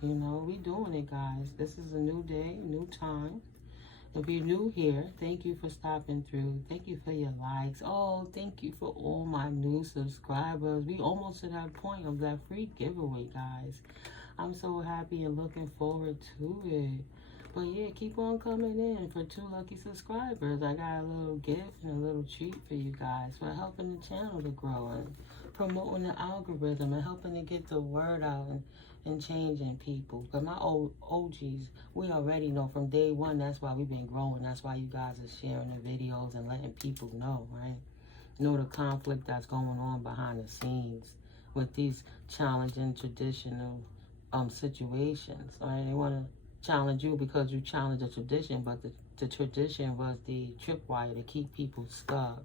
You know, we doing it, guys. This is a new day, new time. If you're new here, thank you for stopping through. Thank you for your likes. Oh, thank you for all my new subscribers. We almost to that point of that free giveaway, guys. I'm so happy and looking forward to it. But yeah, keep on coming in for 2 lucky subscribers. I got a little gift and a little treat for you guys for helping the channel to grow and promoting the algorithm and helping to get the word out and changing people. But my old OGs, we already know from day one, that's why we've been growing. That's why you guys are sharing the videos and letting people know, right? Know the conflict that's going on behind the scenes with these challenging traditional situations. Right? They want to challenge you because you challenge a tradition, but the tradition was the tripwire to keep people stuck.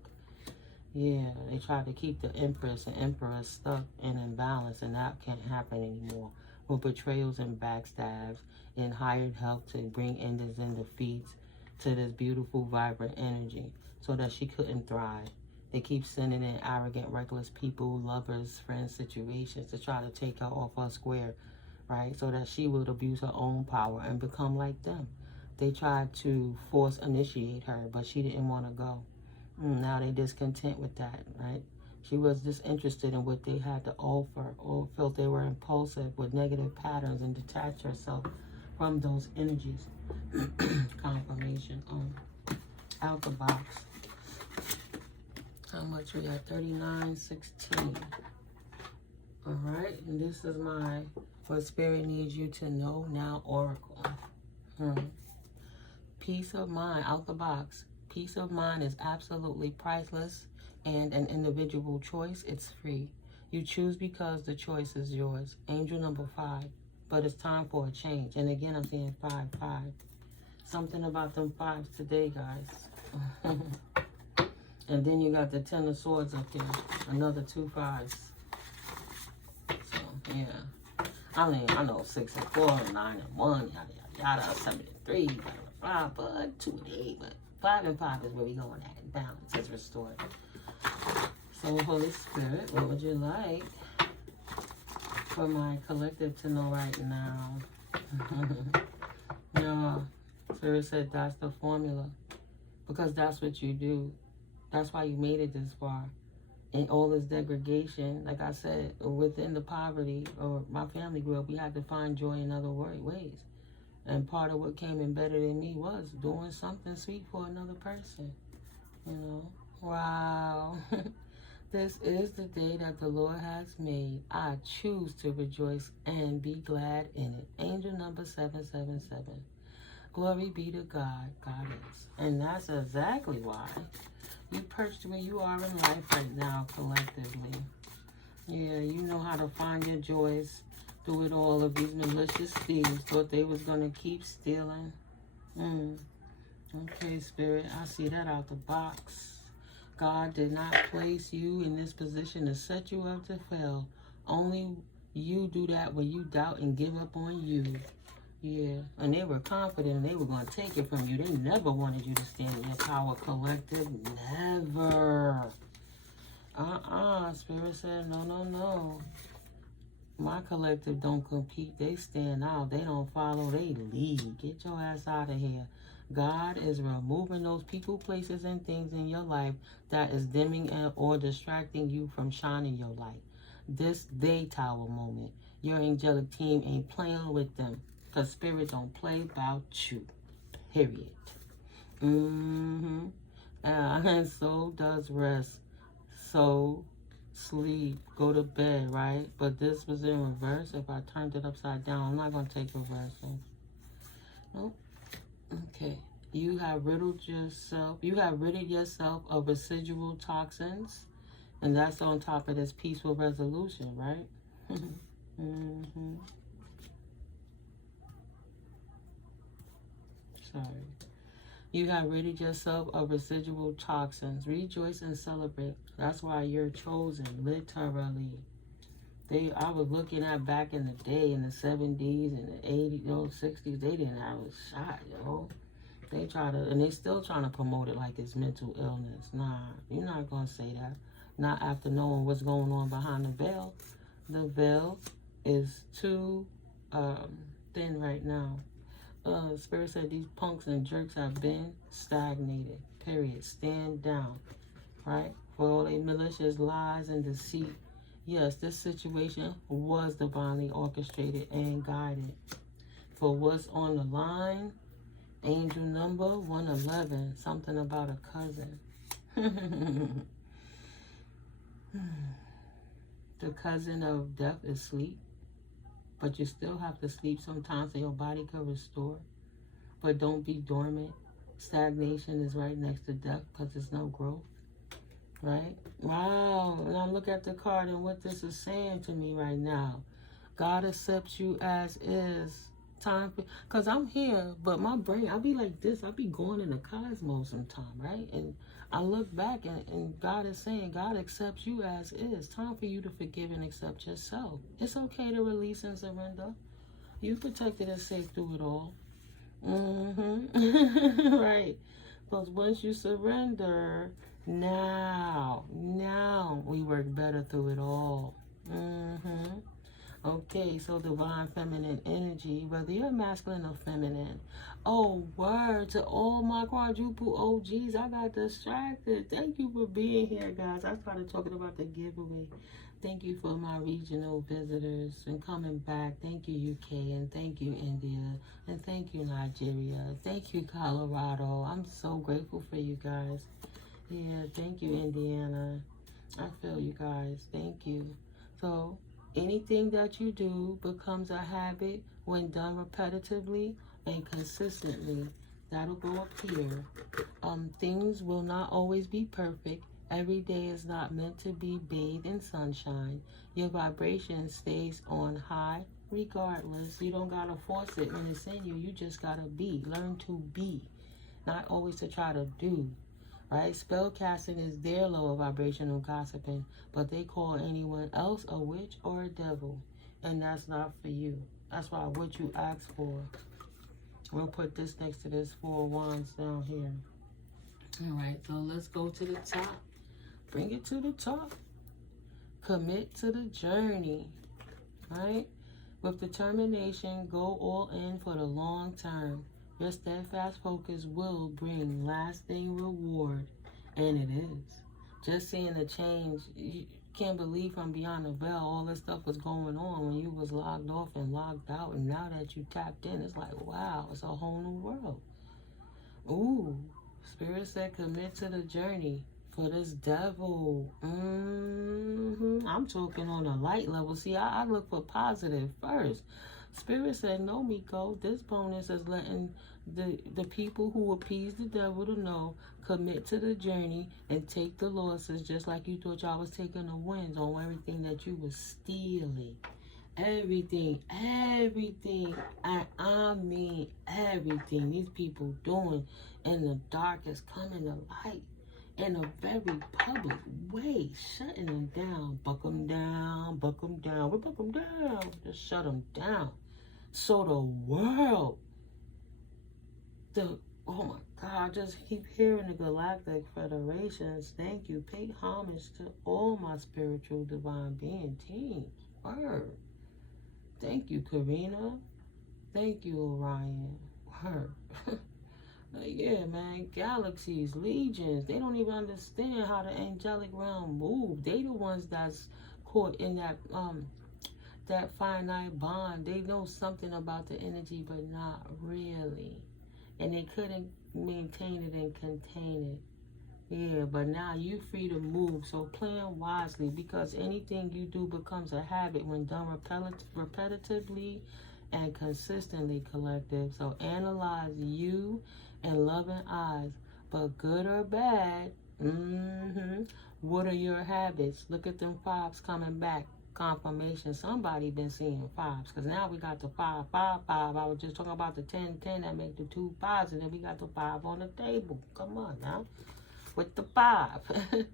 Yeah, they tried to keep the empress and emperor stuck and in balance, and that can't happen anymore. With betrayals and backstabs and hired help to bring endings and defeats to this beautiful, vibrant energy so that she couldn't thrive. They keep sending in arrogant, reckless people, lovers, friends, situations to try to take her off her square, right? So that she would abuse her own power and become like them. They tried to force initiate her, but she didn't want to go. Now they discontent with that, right? She was disinterested in what they had to offer or felt they were impulsive with negative patterns and detached herself from those energies. Confirmation out the box. How much we got? 39.16. All right, and this is my what Spirit needs you to know now oracle. Peace of mind out the box. Peace of mind is absolutely priceless and an individual choice. It's free. You choose because the choice is yours. Angel number 5. but it's time for a change. And again, I'm seeing 5, 5. Something about them 5s today, guys. And then you got the 10 of Swords up here. Another 2 5s. So, yeah. I mean, I know 6 and 4, 9 and 1, yada, yada, yada, 7 and 3, blah, blah, blah, but 2 and 8, but 5 and 5 is where we going at. Balance is restored. So, Holy Spirit, what would you like for my collective to know right now? No, Spirit said that's the formula. Because that's what you do. That's why you made it this far. And all this degradation, like I said, within the poverty, or my family grew up, we had to find joy in other ways. And part of what came in better than me was doing something sweet for another person. You know? Wow. This is the day that the Lord has made. I choose to rejoice and be glad in it. Angel number 777. Glory be to God, Goddess. And that's exactly why you perched where you are in life right now, collectively. Yeah, you know how to find your joys through it all. Of these malicious thieves thought they was going to keep stealing. Okay, Spirit, I see that out the box. God did not place you in this position to set you up to fail. Only you do that when you doubt and give up on you. Yeah, and they were confident they were going to take it from you. They never wanted you to stand in your power, collective. Never. Spirit said, no, no, no. My collective don't compete. They stand out. They don't follow. They lead. Get your ass out of here. God is removing those people, places, and things in your life that is dimming or distracting you from shining your light. This day tower moment. Your angelic team ain't playing with them. Because Spirit don't play about you. Period. And so does rest. So sleep. Go to bed, right? But this was in reverse. If I turned it upside down, I'm not going to take reversal. Nope. Okay. You have riddled yourself. You have ridded yourself of residual toxins. And that's on top of this peaceful resolution, right? Sorry. You have ridded yourself of residual toxins. Rejoice and celebrate. That's why you're chosen, literally. I was looking at back in the day, in the 70s and the 80s, 60s, they didn't have a shot, They try to, and they still trying to promote it like it's mental illness. Nah, you're not going to say that. Not after knowing what's going on behind the veil. The veil is too thin right now. Spirit said these punks and jerks have been stagnated. Period. Stand down. Right? For all their malicious lies and deceit. Yes, this situation was divinely orchestrated and guided. For what's on the line, angel number 111. Something about a cousin. The cousin of death is sleep. But you still have to sleep sometimes so your body can restore. But don't be dormant. Stagnation is right next to death because there's no growth. Right? Wow. Now look at the card and what this is saying to me right now. God accepts you as is. Time for, because I'm here, but my brain, I'll be like this. I'll be going in the cosmos sometime, right? And I look back and God is saying, God accepts you as is. Time for you to forgive and accept yourself. It's okay to release and surrender. You protected and safe through it all. Right. Because once you surrender, now we work better through it all. Okay, so divine feminine energy, whether you're masculine or feminine. Oh, word to all my quadruple OGs. I got distracted. Thank you for being here, guys. I started talking about the giveaway. Thank you for my regional visitors and coming back. Thank you, UK, and thank you, India, and thank you, Nigeria. Thank you, Colorado. I'm so grateful for you guys. Yeah, thank you, Indiana. I feel you guys. Thank you. So, anything that you do becomes a habit when done repetitively and consistently. That'll go up here. Things will not always be perfect. Every day is not meant to be bathed in sunshine. Your vibration stays on high regardless. You don't gotta force it when it's in you. You just gotta be. Learn to be, not always to try to do. Right? Spell casting is their lower vibrational gossiping, but they call anyone else a witch or a devil, and that's not for you. That's why what you ask for. We'll put this next to this 4 of Wands down here. All right, so let's go to the top. Bring it to the top. Commit to the journey. Right? With determination, go all in for the long term. Your steadfast focus will bring lasting reward, and it is. Just seeing the change, you can't believe from beyond the veil all this stuff was going on when you was logged off and logged out, and now that you tapped in, it's like, wow, it's a whole new world. Ooh, Spirit said commit to the journey for this devil. I'm talking on a light level. See, I look for positive first. Spirit said, NeuMico, this bonus is letting the people who appease the devil to know, commit to the journey and take the losses just like you thought y'all was taking the wins on everything that you was stealing. Everything. I mean everything these people doing in the dark is coming to light in a very public way, shutting them down. Buck them down. We buck them down. Just shut them down. So the world, oh my God, I just keep hearing the Galactic Federations. Thank you. Pay homage to all my spiritual divine being teams. Word. Thank you, Karina. Thank you, Orion. Word. Yeah, man. Galaxies, legions. They don't even understand how the angelic realm moves. They the ones that's caught in that finite bond. They know something about the energy, but not really. And they couldn't maintain it and contain it. Yeah, but now you free to move. So plan wisely, because anything you do becomes a habit when done repetitively and consistently, collective. So analyze you in loving eyes, but good or bad. What are your habits? Look at them 5s coming back. Confirmation. Somebody been seeing 5s, because now we got the 5, 5, 5. I was just talking about the 10, 10 that make the 2 5s, and then we got the 5 on the table. Come on now, with the 5.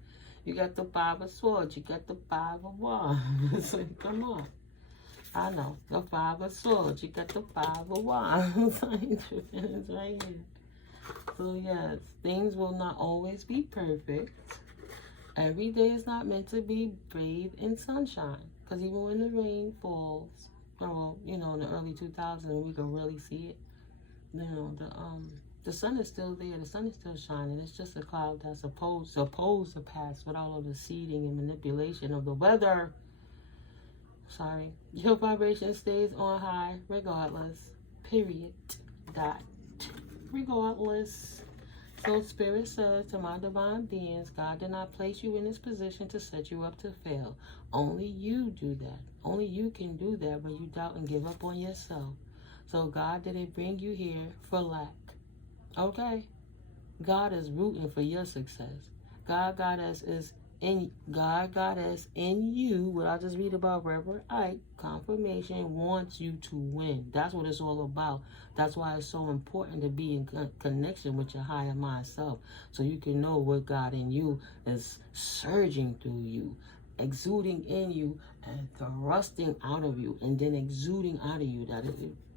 You got the 5 of swords. You got the 5 of wands. Come on. I know the 5 of swords. You got the 5 of wands. It's right here. So yes, things will not always be perfect. Every day is not meant to be bathed in sunshine, because even when the rain falls, well, in the early 2000s, we can really see it. The sun is still there. The sun is still shining. It's just a cloud that's supposed to pass with all of the seeding and manipulation of the weather. Sorry. Your vibration stays on high regardless. Period. Dot. Regardless. So Spirit says to my divine beings, God did not place you in this position to set you up to fail. Only you do that. Only you can do that when you doubt and give up on yourself. So God didn't bring you here for lack. Okay? God is rooting for your success. GodGoddess is in you. What I just read about Reverend Ike, confirmation, wants you to win. That's what it's all about. That's why it's so important to be in connection with your higher mind self, so you can know what God in you is surging through you, exuding in you, and thrusting out of you, and then exuding out of you. That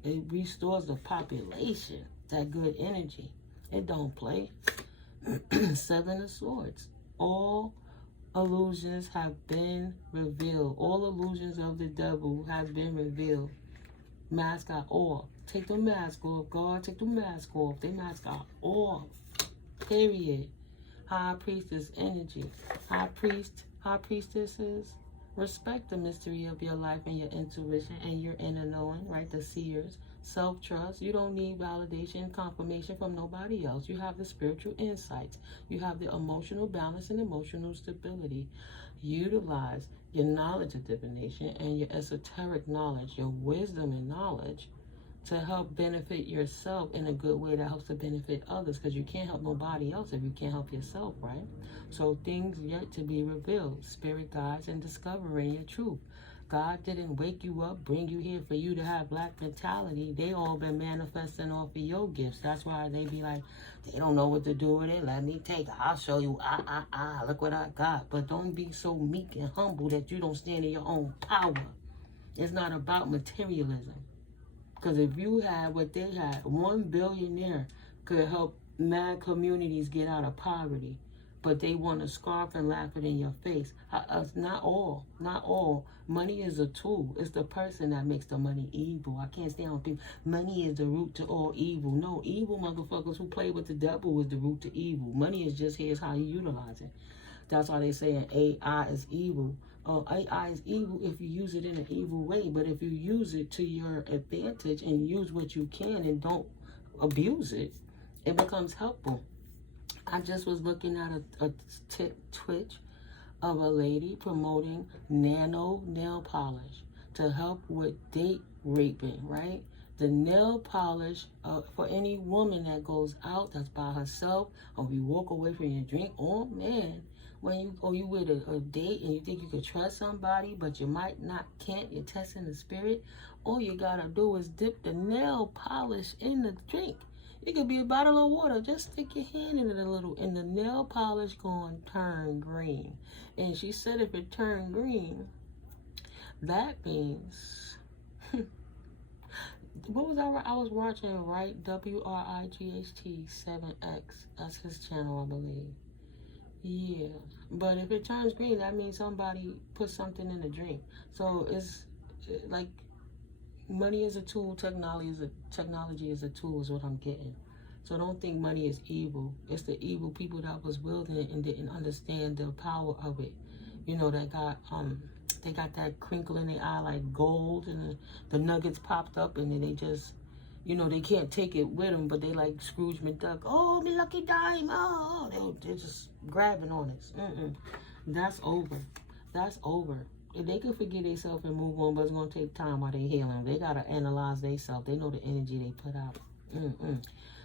it restores the population, that good energy. It don't play. 7 of Swords. All illusions have been revealed. All illusions of the devil have been revealed. Mask are off. Take the mask off. God, take the mask off. They mask are off. Period. High priestess energy. High priestesses, respect the mystery of your life and your intuition and your inner knowing, right? The seers. Self-trust. You don't need validation, confirmation from nobody else. You have the spiritual insights. You have the emotional balance and emotional stability. Utilize your knowledge of divination and your esoteric knowledge, your wisdom and knowledge, to help benefit yourself in a good way that helps to benefit others, because you can't help nobody else if you can't help yourself, right? So things yet to be revealed. Spirit guides and discovering your truth. God didn't wake you up, bring you here for you to have black mentality, they all been manifesting off of your gifts. That's why they be like, they don't know what to do with it. Let me take it. I'll show you. Look what I got. But don't be so meek and humble that you don't stand in your own power. It's not about materialism. Because if you had what they had, one billionaire could help mad communities get out of poverty. But they want to scarf and laugh it in your face. Not all. Not all. Money is a tool. It's the person that makes the money evil. I can't stand on people. Money is the root to all evil. No, evil motherfuckers who play with the devil is the root to evil. Money is just here's how you utilize it. That's why they say AI is evil. Oh, AI is evil if you use it in an evil way. But if you use it to your advantage and use what you can and don't abuse it, it becomes helpful. I just was looking at a Twitch of a lady promoting nano nail polish to help with date raping, right? The nail polish for any woman that goes out, that's by herself, or you walk away from your drink, oh man, when you with a date and you think you could trust somebody, but you might not, can't, you're testing the spirit, all you gotta do is dip the nail polish in the drink. It could be a bottle of water. Just stick your hand in it a little, and the nail polish going to turn green. And she said if it turned green, that means... what was I was watching, right? WRIGHT 7X. That's his channel, I believe. Yeah. But if it turns green, that means somebody put something in the drink. So it's like... money is a tool, technology is a tool is what I'm getting. So don't think money is evil. It's the evil people that was wielding it and didn't understand the power of it. You know, they got that crinkle in their eye like gold, and the nuggets popped up, and then they just, you know, they can't take it with them, but they like Scrooge McDuck. Oh, me lucky dime. Oh, they're just grabbing on it. That's over. That's over. If they can forget themselves and move on, but it's going to take time while they healing. They got to analyze themselves. They know the energy they put out.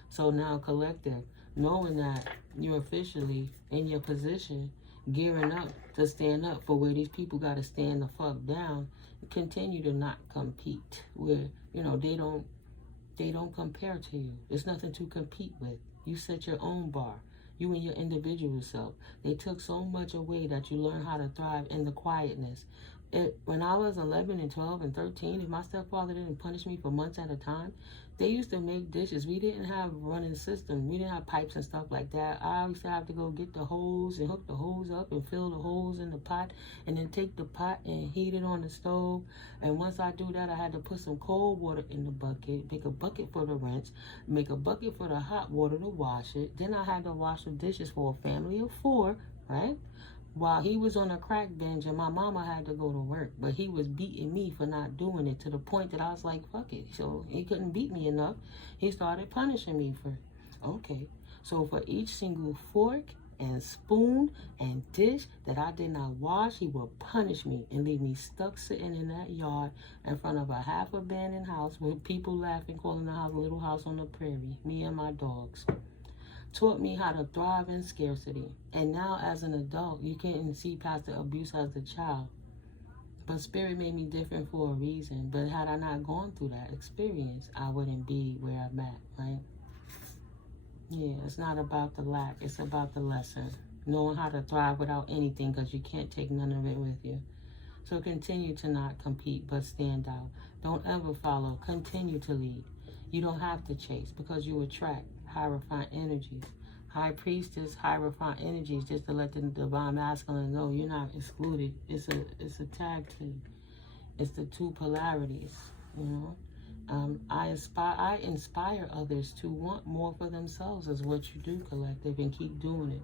So now, collective, knowing that you're officially in your position, gearing up to stand up for where these people got to stand the fuck down, continue to not compete. Where, you know, they don't compare to you. There's nothing to compete with. You set your own bar. You and your individual self. They took so much away that you learn how to thrive in the quietness. When I was 11 and 12 and 13, if my stepfather didn't punish me for months at a time, they used to make dishes. We didn't have a running system. We didn't have pipes and stuff like that. I used to have to go get the hose and hook the hose up and fill the holes in the pot, and then take the pot and heat it on the stove. And once I do that, I had to put some cold water in the bucket, make a bucket for the rinse, make a bucket for the hot water to wash it. Then I had to wash the dishes for a family of 4, right? While he was on a crack bench and my mama had to go to work. But he was beating me for not doing it, to the point that I was like, fuck it. So he couldn't beat me enough. He started punishing me for, okay. So for each single fork and spoon and dish that I did not wash, he would punish me and leave me stuck sitting in that yard in front of a half abandoned house with people laughing, calling the house a little house on the prairie, me and my dogs. Taught me how to thrive in scarcity. And now as an adult, you can't see past the abuse as a child. But spirit made me different for a reason. But had I not gone through that experience, I wouldn't be where I'm at, right? Yeah, it's not about the lack. It's about the lesson. Knowing how to thrive without anything, because you can't take none of it with you. So continue to not compete, but stand out. Don't ever follow. Continue to lead. You don't have to chase, because you attract high refined energies. High priestess, high refined energies, just to let the divine masculine know you're not excluded. It's a tag team. It's the two polarities, you know. I inspire others to want more for themselves, is what you do, collective, and keep doing it.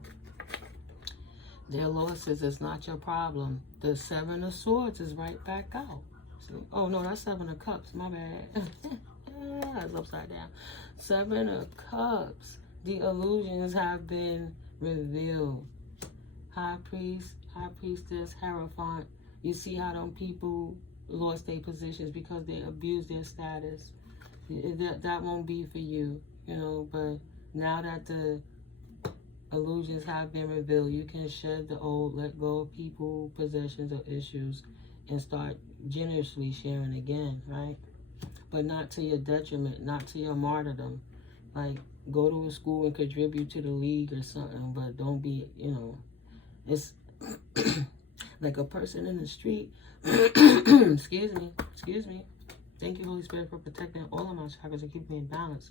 Their losses is not your problem. The 7 of Swords is right back out. So, oh no, that's 7 of Cups, my bad. It's upside down. 7 of Cups. The illusions have been revealed. High priest, high priestess, Hierophant. You see how them people lost their positions because they abused their status. That won't be for you, you know. But now that the illusions have been revealed, you can shed the old, let go of people, possessions, or issues, and start generously sharing again, right? But not to your detriment, not to your martyrdom. Like, go to a school and contribute to the league or something, but don't be, it's like a person in the street. Excuse me. Thank you, Holy Spirit, for protecting all of my chakras and keeping me in balance.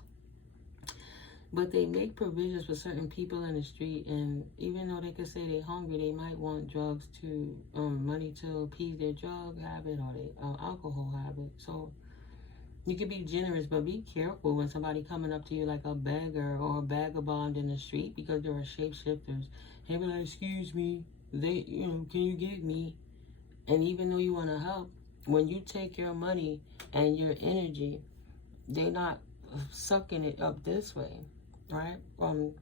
But they make provisions for certain people in the street, and even though they could say they're hungry, they might want drugs to, money to appease their drug habit or their alcohol habit. So you can be generous, but be careful when somebody coming up to you like a beggar or a vagabond in the street, because there are shapeshifters. They be like, excuse me, can you get me? And even though you want to help, when you take your money and your energy, they're not sucking it up this way, right? From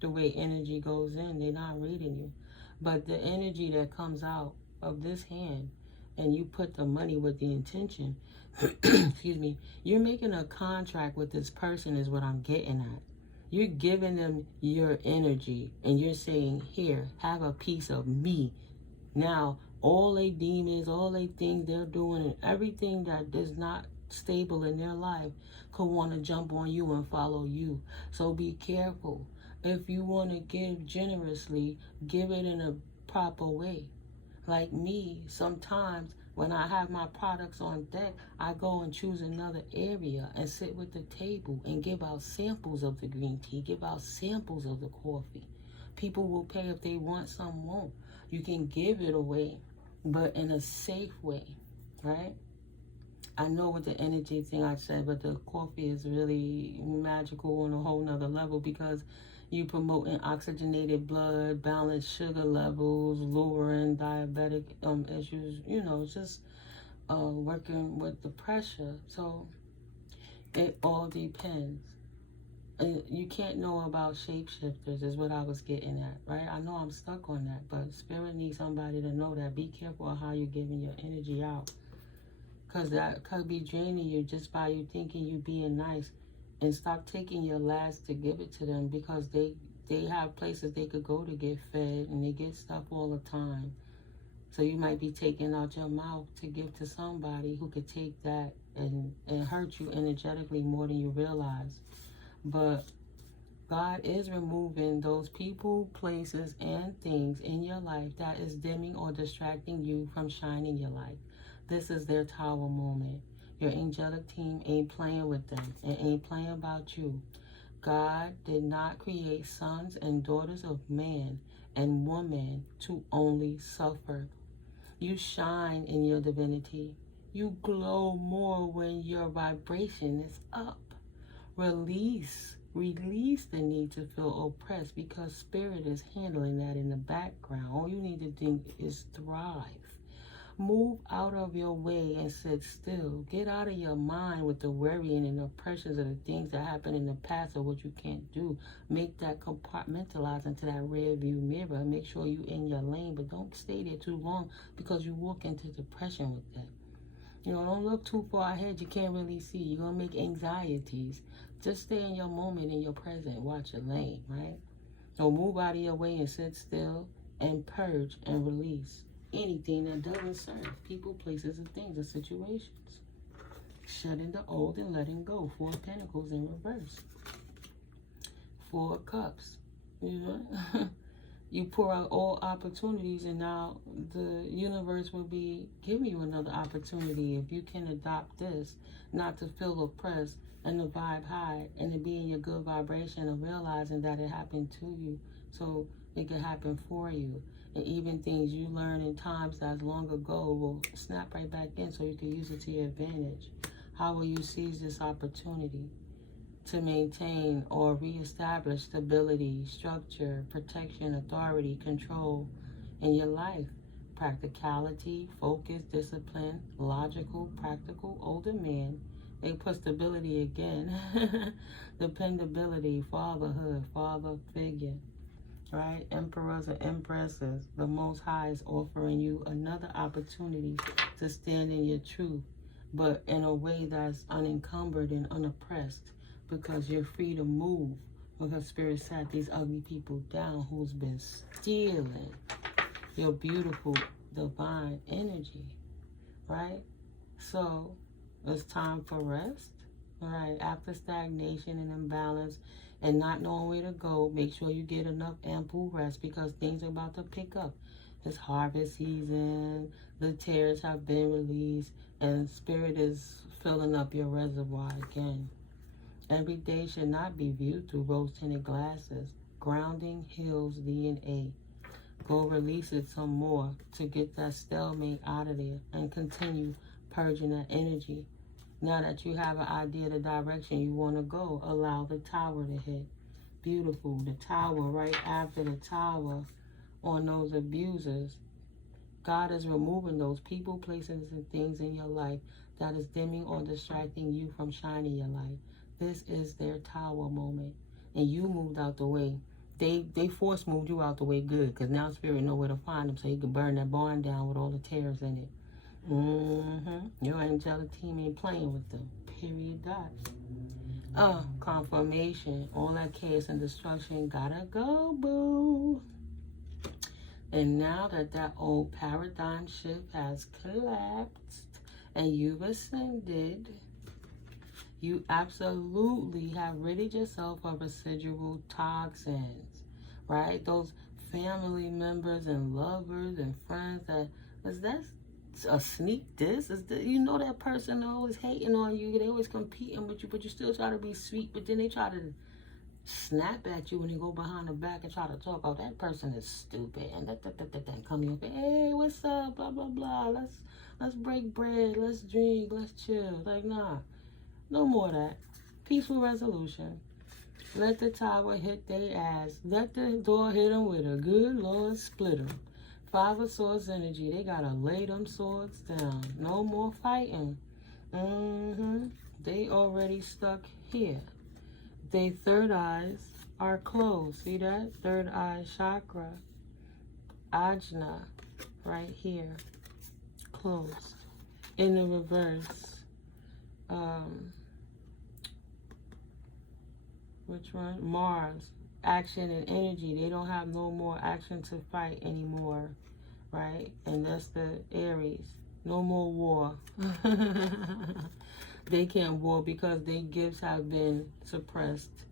the way energy goes in, they're not reading you. But the energy that comes out of this hand, and you put the money with the intention, excuse me, you're making a contract with this person is what I'm getting at. You're giving them your energy, and you're saying, here, have a piece of me. Now, all they demons, all they things they're doing, and everything that is not stable in their life could want to jump on you and follow you. So be careful. If you want to give generously, give it in a proper way. Like me, sometimes when I have my products on deck, I go and choose another area and sit with the table and give out samples of the green tea, give out samples of the coffee. People will pay if they want, some won't. You can give it away, but in a safe way, right? I know with the energy thing I said, but the coffee is really magical on a whole nother level, because you promoting oxygenated blood, balanced sugar levels, lowering diabetic issues, just working with the pressure. So it all depends. You can't know about shapeshifters is what I was getting at, right? I know I'm stuck on that, but Spirit needs somebody to know that. Be careful of how you're giving your energy out, because that could be draining you just by you thinking you being nice. And stop taking your last to give it to them, because they have places they could go to get fed, and they get stuff all the time. So you might be taking out your mouth to give to somebody who could take that and hurt you energetically more than you realize. But God is removing those people, places, and things in your life that is dimming or distracting you from shining your light. This is their tower moment. Your angelic team ain't playing with them. It ain't playing about you. God did not create sons and daughters of man and woman to only suffer. You shine in your divinity. You glow more when your vibration is up. Release the need to feel oppressed, because Spirit is handling that in the background. All you need to think is thrive. Move out of your way and sit still. Get out of your mind with the worrying and the pressures of the things that happened in the past or what you can't do. Make that compartmentalize into that rear view mirror. Make sure you're in your lane, but don't stay there too long, because you walk into depression with that. Don't look too far ahead. You can't really see. You're going to make anxieties. Just stay in your moment, in your present. Watch your lane, right? So move out of your way and sit still and purge and release anything that doesn't serve people, places, and things, or situations. Shutting the old and letting go. 4 of Pentacles in reverse. 4 of Cups. You pour out all opportunities, and now the universe will be giving you another opportunity if you can adopt this, not to feel oppressed and to vibe high and to be in your good vibration of realizing that it happened to you, so it could happen for you. And even things you learned in times that's long ago will snap right back in, so you can use it to your advantage. How will you seize this opportunity to maintain or reestablish stability, structure, protection, authority, control in your life? Practicality, focus, discipline, logical, practical, older man. They put stability again. Dependability, fatherhood, father figure. Right? Emperors and empresses. The Most High is offering you another opportunity to stand in your truth, but in a way that's unencumbered and unoppressed, because you're free to move, because Spirit sat these ugly people down who's been stealing your beautiful divine energy. right? So it's time for rest, right? After stagnation and imbalance and not knowing where to go, make sure you get enough ample rest because things are about to pick up. It's harvest season, the tears have been released, and spirit is filling up your reservoir again. Every day should not be viewed through rose-tinted glasses. Grounding heals DNA. Go release it some more to get that stalemate out of there and continue purging that energy. Now that you have an idea of the direction you want to go, allow the tower to hit. Beautiful. The tower right after the tower on those abusers. God is removing those people, places, and things in your life that is dimming or distracting you from shining your light. This is their tower moment. And you moved out the way. They force moved you out the way good because now spirit know where to find them so he can burn that barn down with all the tears in it. Your angelic team ain't playing with them. Period. Dot. Confirmation. All that chaos and destruction gotta go, boo. And now that that old paradigm shift has collapsed and you've ascended, you absolutely have ridded yourself of residual toxins, right? Those family members and lovers and friends that's a sneak diss. You know that person always hating on you. They always competing with you, but you still try to be sweet, but then they try to snap at you when you go behind the back and try to talk. Oh, that person is stupid. And then come here, hey, what's up? Blah blah blah. Let's break bread. Let's drink. Let's chill. Like, nah, no more of that. Peaceful resolution. Let the tower hit their ass. Let the door hit them with a good Lord split them. 5 of Swords energy. They gotta lay them swords down. No more fighting. They already stuck here. Their third eyes are closed. See that? Third eye chakra. Ajna. Right here. Closed. In the reverse. Which one? Mars. Action and energy. They don't have no more action to fight anymore. Right? And that's the Aries. No more war. They can't war because their gifts have been suppressed.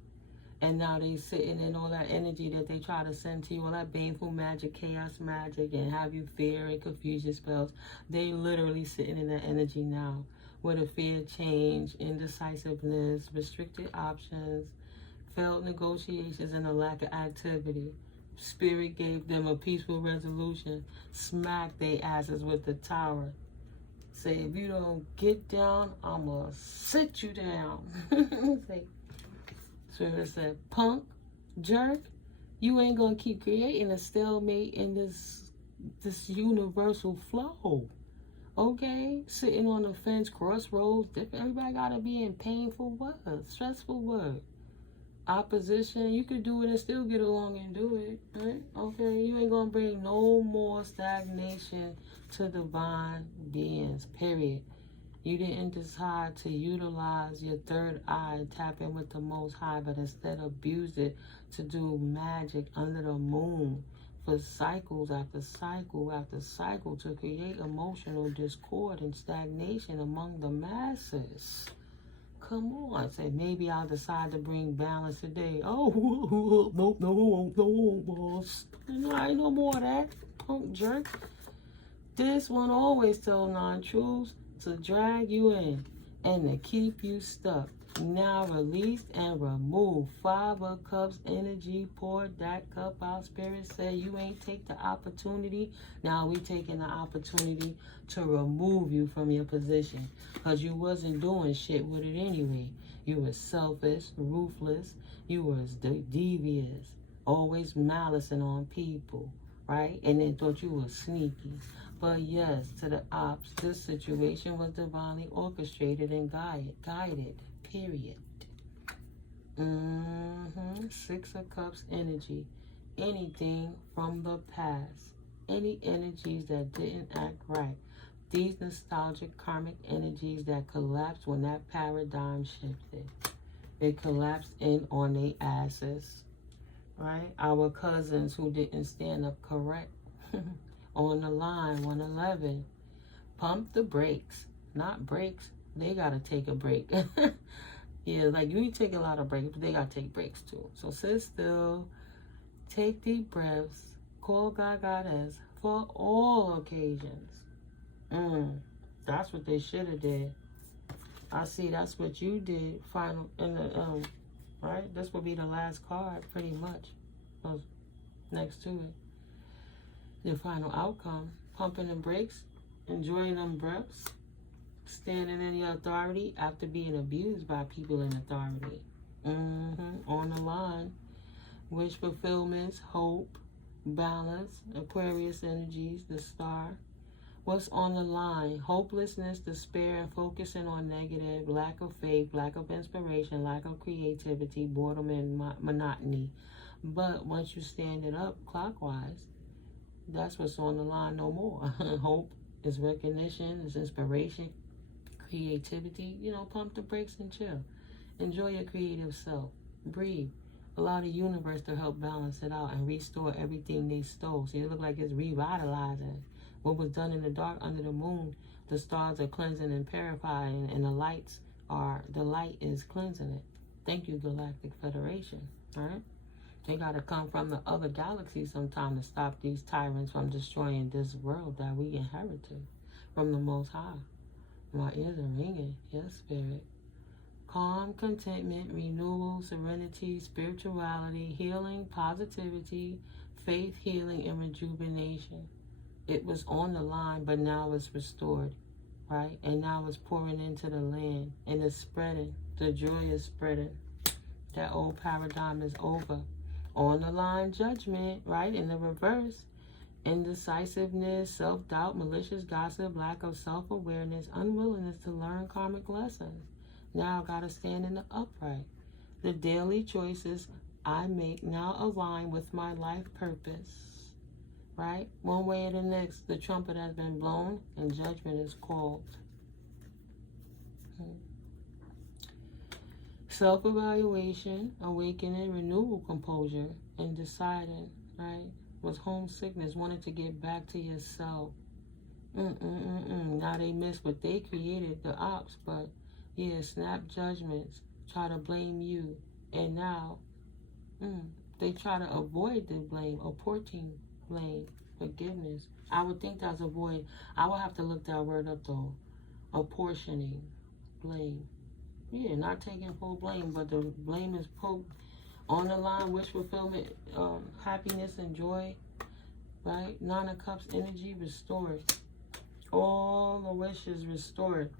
And now they sitting in all that energy that they try to send to you, all that baneful magic, chaos magic, and have you fear and confusion spells. They literally sitting in that energy now with a fear change, indecisiveness, restricted options, failed negotiations, and a lack of activity. Spirit gave them a peaceful resolution. Smack their asses with the tower. Say, if you don't get down, I'm going to sit you down. Say, Spirit said, punk, jerk, you ain't going to keep creating a stalemate in this universal flow. Okay? Sitting on the fence, crossroads, everybody got to be in painful what? Stressful what? Opposition, you could do it and still get along and do it, right? Okay, you ain't gonna bring no more stagnation to divine beings, period. You didn't decide to utilize your third eye, tap in with the Most High, but instead abuse it to do magic under the moon for cycles after cycle after cycle to create emotional discord and stagnation among the masses. Come on, say maybe I'll decide to bring balance today. Oh, no, boss. I ain't no more of that, punk jerk. This one always tell non-truths to drag you in and to keep you stuck. Now released and removed. 5 of Cups energy, poured that cup out. Spirit said you ain't take the opportunity. Now we taking the opportunity to remove you from your position. Because you wasn't doing shit with it anyway. You were selfish, ruthless. You was devious. Always malicing on people. Right? And then thought you was sneaky. But yes, to the ops, this situation was divinely orchestrated and guided. Period. 6 of Cups energy. Anything from the past. Any energies that didn't act right. These nostalgic karmic energies that collapsed when that paradigm shifted. It collapsed in on their asses. Right? Our cousins who didn't stand up correct. On the line, 111. Pump the brakes. Not brakes. They gotta take a break. Yeah, like you take a lot of breaks, but they gotta take breaks too. So sit still, take deep breaths, call GodGoddess for all occasions. That's what they should have did. I see that's what you did. Final in the right? This will be the last card, pretty much. Next to it. The final outcome. Pumping the brakes, enjoying them breaths, standing in your authority after being abused by people in authority. On the line. Wish fulfillments, hope, balance, Aquarius energies, the star. What's on the line? Hopelessness, despair, and focusing on negative, lack of faith, lack of inspiration, lack of creativity, boredom, and monotony. But once you stand it up clockwise, that's what's on the line no more. Hope is recognition, is inspiration, creativity. You know, pump the brakes and chill. Enjoy your creative self. Breathe. Allow the universe to help balance it out and restore everything they stole. So it look like it's revitalizing. What was done in the dark under the moon, the stars are cleansing and purifying, and the light is cleansing it. Thank you, Galactic Federation. All right? They got to come from the other galaxies sometime to stop these tyrants from destroying this world that we inherited from the Most High. My ears are ringing. Yes, Spirit. Calm, contentment, renewal, serenity, spirituality, healing, positivity, faith, healing, and rejuvenation. It was on the line, but now it's restored, right? And now it's pouring into the land, and it's spreading. The joy is spreading. That old paradigm is over. On the line, judgment, right? In the reverse, indecisiveness, self-doubt, malicious gossip, lack of self-awareness, unwillingness to learn karmic lessons. Now I gotta stand in the upright. The daily choices I make now align with my life purpose. Right? One way or the next, the trumpet has been blown and judgment is called. Self-evaluation, awakening, renewal, composure, and deciding, right? Was homesickness, wanted to get back to yourself. Now they miss what they created, the ops, but yeah, snap judgments, try to blame you. And now, they try to avoid the blame, apporting blame, forgiveness. I would think that's avoid. I would have to look that word up though. Apportioning, blame. Yeah, not taking full blame, but the blame is put on the line. Wish fulfillment, happiness and joy, right? Nine of Cups energy restored. All the wishes restored.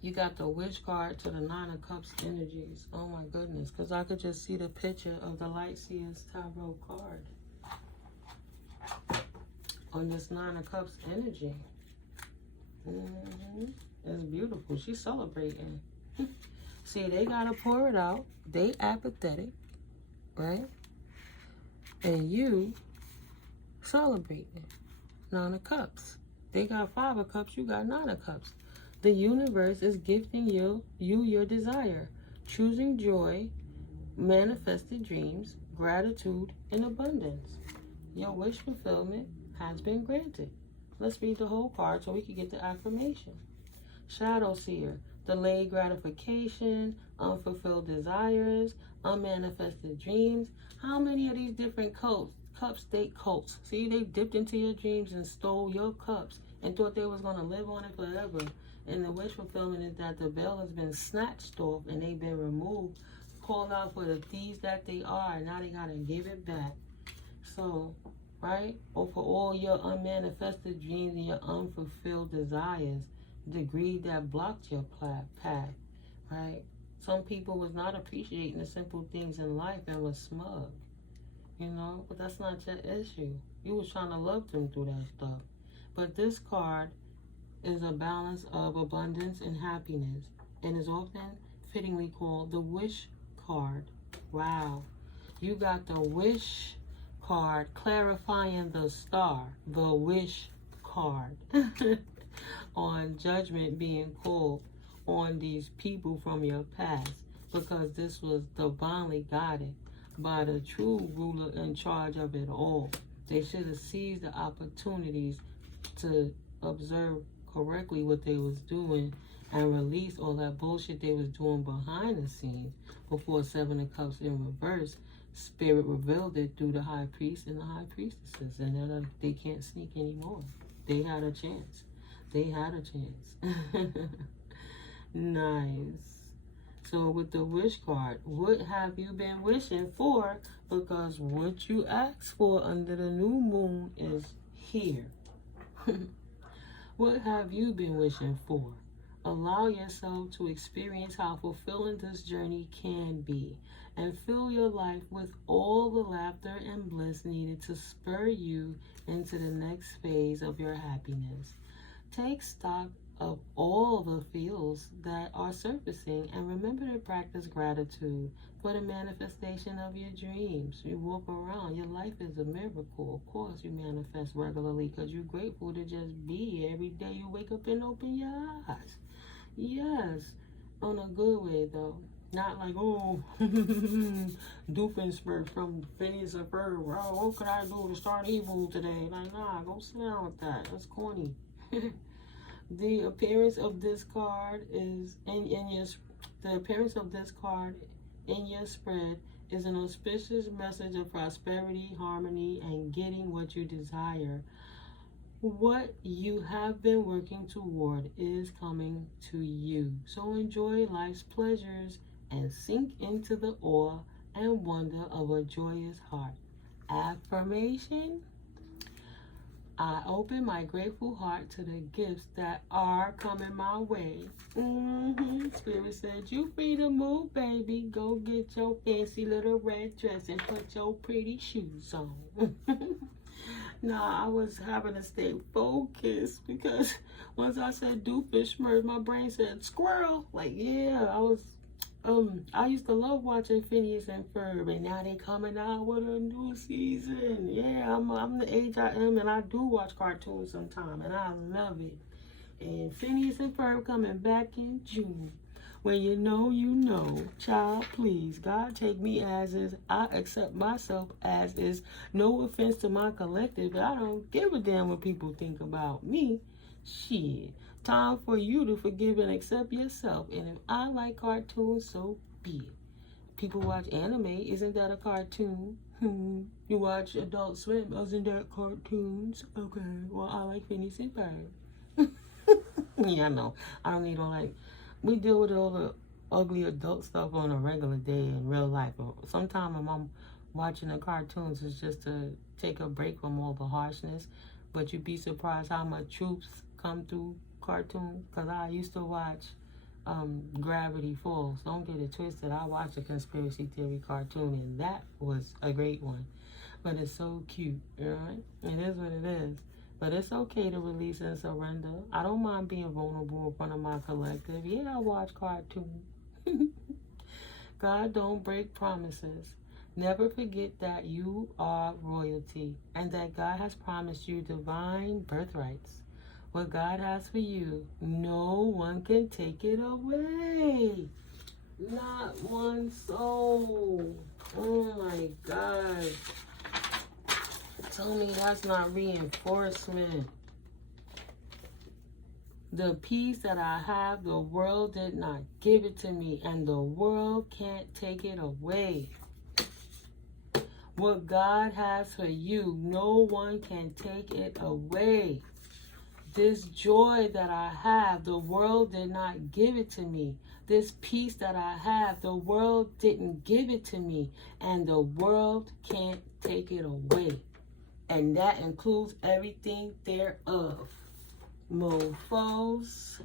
You got the Wish card to the Nine of Cups energies. Oh my goodness, because I could just see the picture of the Light Seers Tarot card on this Nine of Cups energy. It's beautiful. She's celebrating. See, they gotta pour it out. They apathetic, right? And you celebrating. Nine of Cups. They got Five of Cups. You got Nine of Cups. The universe is gifting you your desire, choosing joy, manifested dreams, gratitude, and abundance. Your wish fulfillment has been granted. Let's read the whole card so we can get the affirmation. Shadow Seer, delayed gratification, unfulfilled desires, unmanifested dreams. How many of these different cups, state cults? See, they dipped into your dreams and stole your cups and thought they was going to live on it forever. And the wish fulfillment is that the veil has been snatched off and they've been removed, called out for the thieves that they are. Now they got to give it back. So, right? Or for all your unmanifested dreams and your unfulfilled desires, the greed that blocked your path, right? Some people was not appreciating the simple things in life and was smug, you know? But that's not your issue. You was trying to love them through that stuff. But this card is a balance of abundance and happiness and is often fittingly called the Wish card. Wow. You got the Wish card clarifying the star, the Wish card. On judgment being called on these people from your past, because this was divinely guided by the true ruler in charge of it all. They should have seized the opportunities to observe correctly what they was doing and release all that bullshit they was doing behind the scenes before Seven of Cups in reverse, Spirit revealed it through the High Priest and the High Priestesses, and that they can't sneak anymore. They had a chance. They had a chance. Nice. So with the wish card, what have you been wishing for? Because what you asked for under the new moon is here. What have you been wishing for? Allow yourself to experience how fulfilling this journey can be, and fill your life with all the laughter and bliss needed to spur you into the next phase of your happiness. Take stock of all the feels that are surfacing, and remember to practice gratitude for the manifestation of your dreams. You walk around, your life is a miracle. Of course you manifest regularly because you're grateful to just be. Every day you wake up and open your eyes. Yes, on a good way though. Not like, oh, Doofenshmirtz from Phineas and Ferb. Oh, what could I do to start evil today? Like, nah, go sit down with that. That's corny. The appearance of this card is the appearance of this card in your spread is an auspicious message of prosperity, harmony, and getting what you desire. What you have been working toward is coming to you. So enjoy life's pleasures and sink into the awe and wonder of a joyous heart. Affirmation: I open my grateful heart to the gifts that are coming my way. Spirit said, you free to move, baby. Go get your fancy little red dress and put your pretty shoes on. Nah, I was having to stay focused because once I said Doofenshmirtz, my brain said squirrel. Like, yeah, I used to love watching Phineas and Ferb, and now they coming out with a new season. Yeah, I'm the age I am, and I do watch cartoons sometime, and I love it. And Phineas and Ferb coming back in June. When you know, child, please, God take me as is. I accept myself as is. No offense to my collective, but I don't give a damn what people think about me. Shit. Time for you to forgive and accept yourself. And if I like cartoons, so be it. People watch anime. Isn't that a cartoon? You watch Adult Swim. Isn't that cartoons? Okay. Well, I like Phineas and Ferb. Yeah, no. I don't need all that. We deal with all the ugly adult stuff on a regular day in real life. Sometimes when I'm watching the cartoons, it's just to take a break from all the harshness. But you'd be surprised how much truths come through cartoons. Because I used to watch Gravity Falls. Don't get it twisted. I watched a conspiracy theory cartoon, and that was a great one. But it's so cute, right? It is what it is. But it's okay to release and surrender. I don't mind being vulnerable in front of my collective. Yeah, I watch cartoons. God don't break promises. Never forget that you are royalty and that God has promised you divine birthrights. What God has for you, no one can take it away. Not one soul. Oh my God. Tell me that's not reinforcement. The peace that I have, the world did not give it to me, and the world can't take it away. What God has for you, no one can take it away. This joy that I have, the world did not give it to me. This peace that I have, the world didn't give it to me, and the world can't take it away. And that includes everything thereof. Mofos.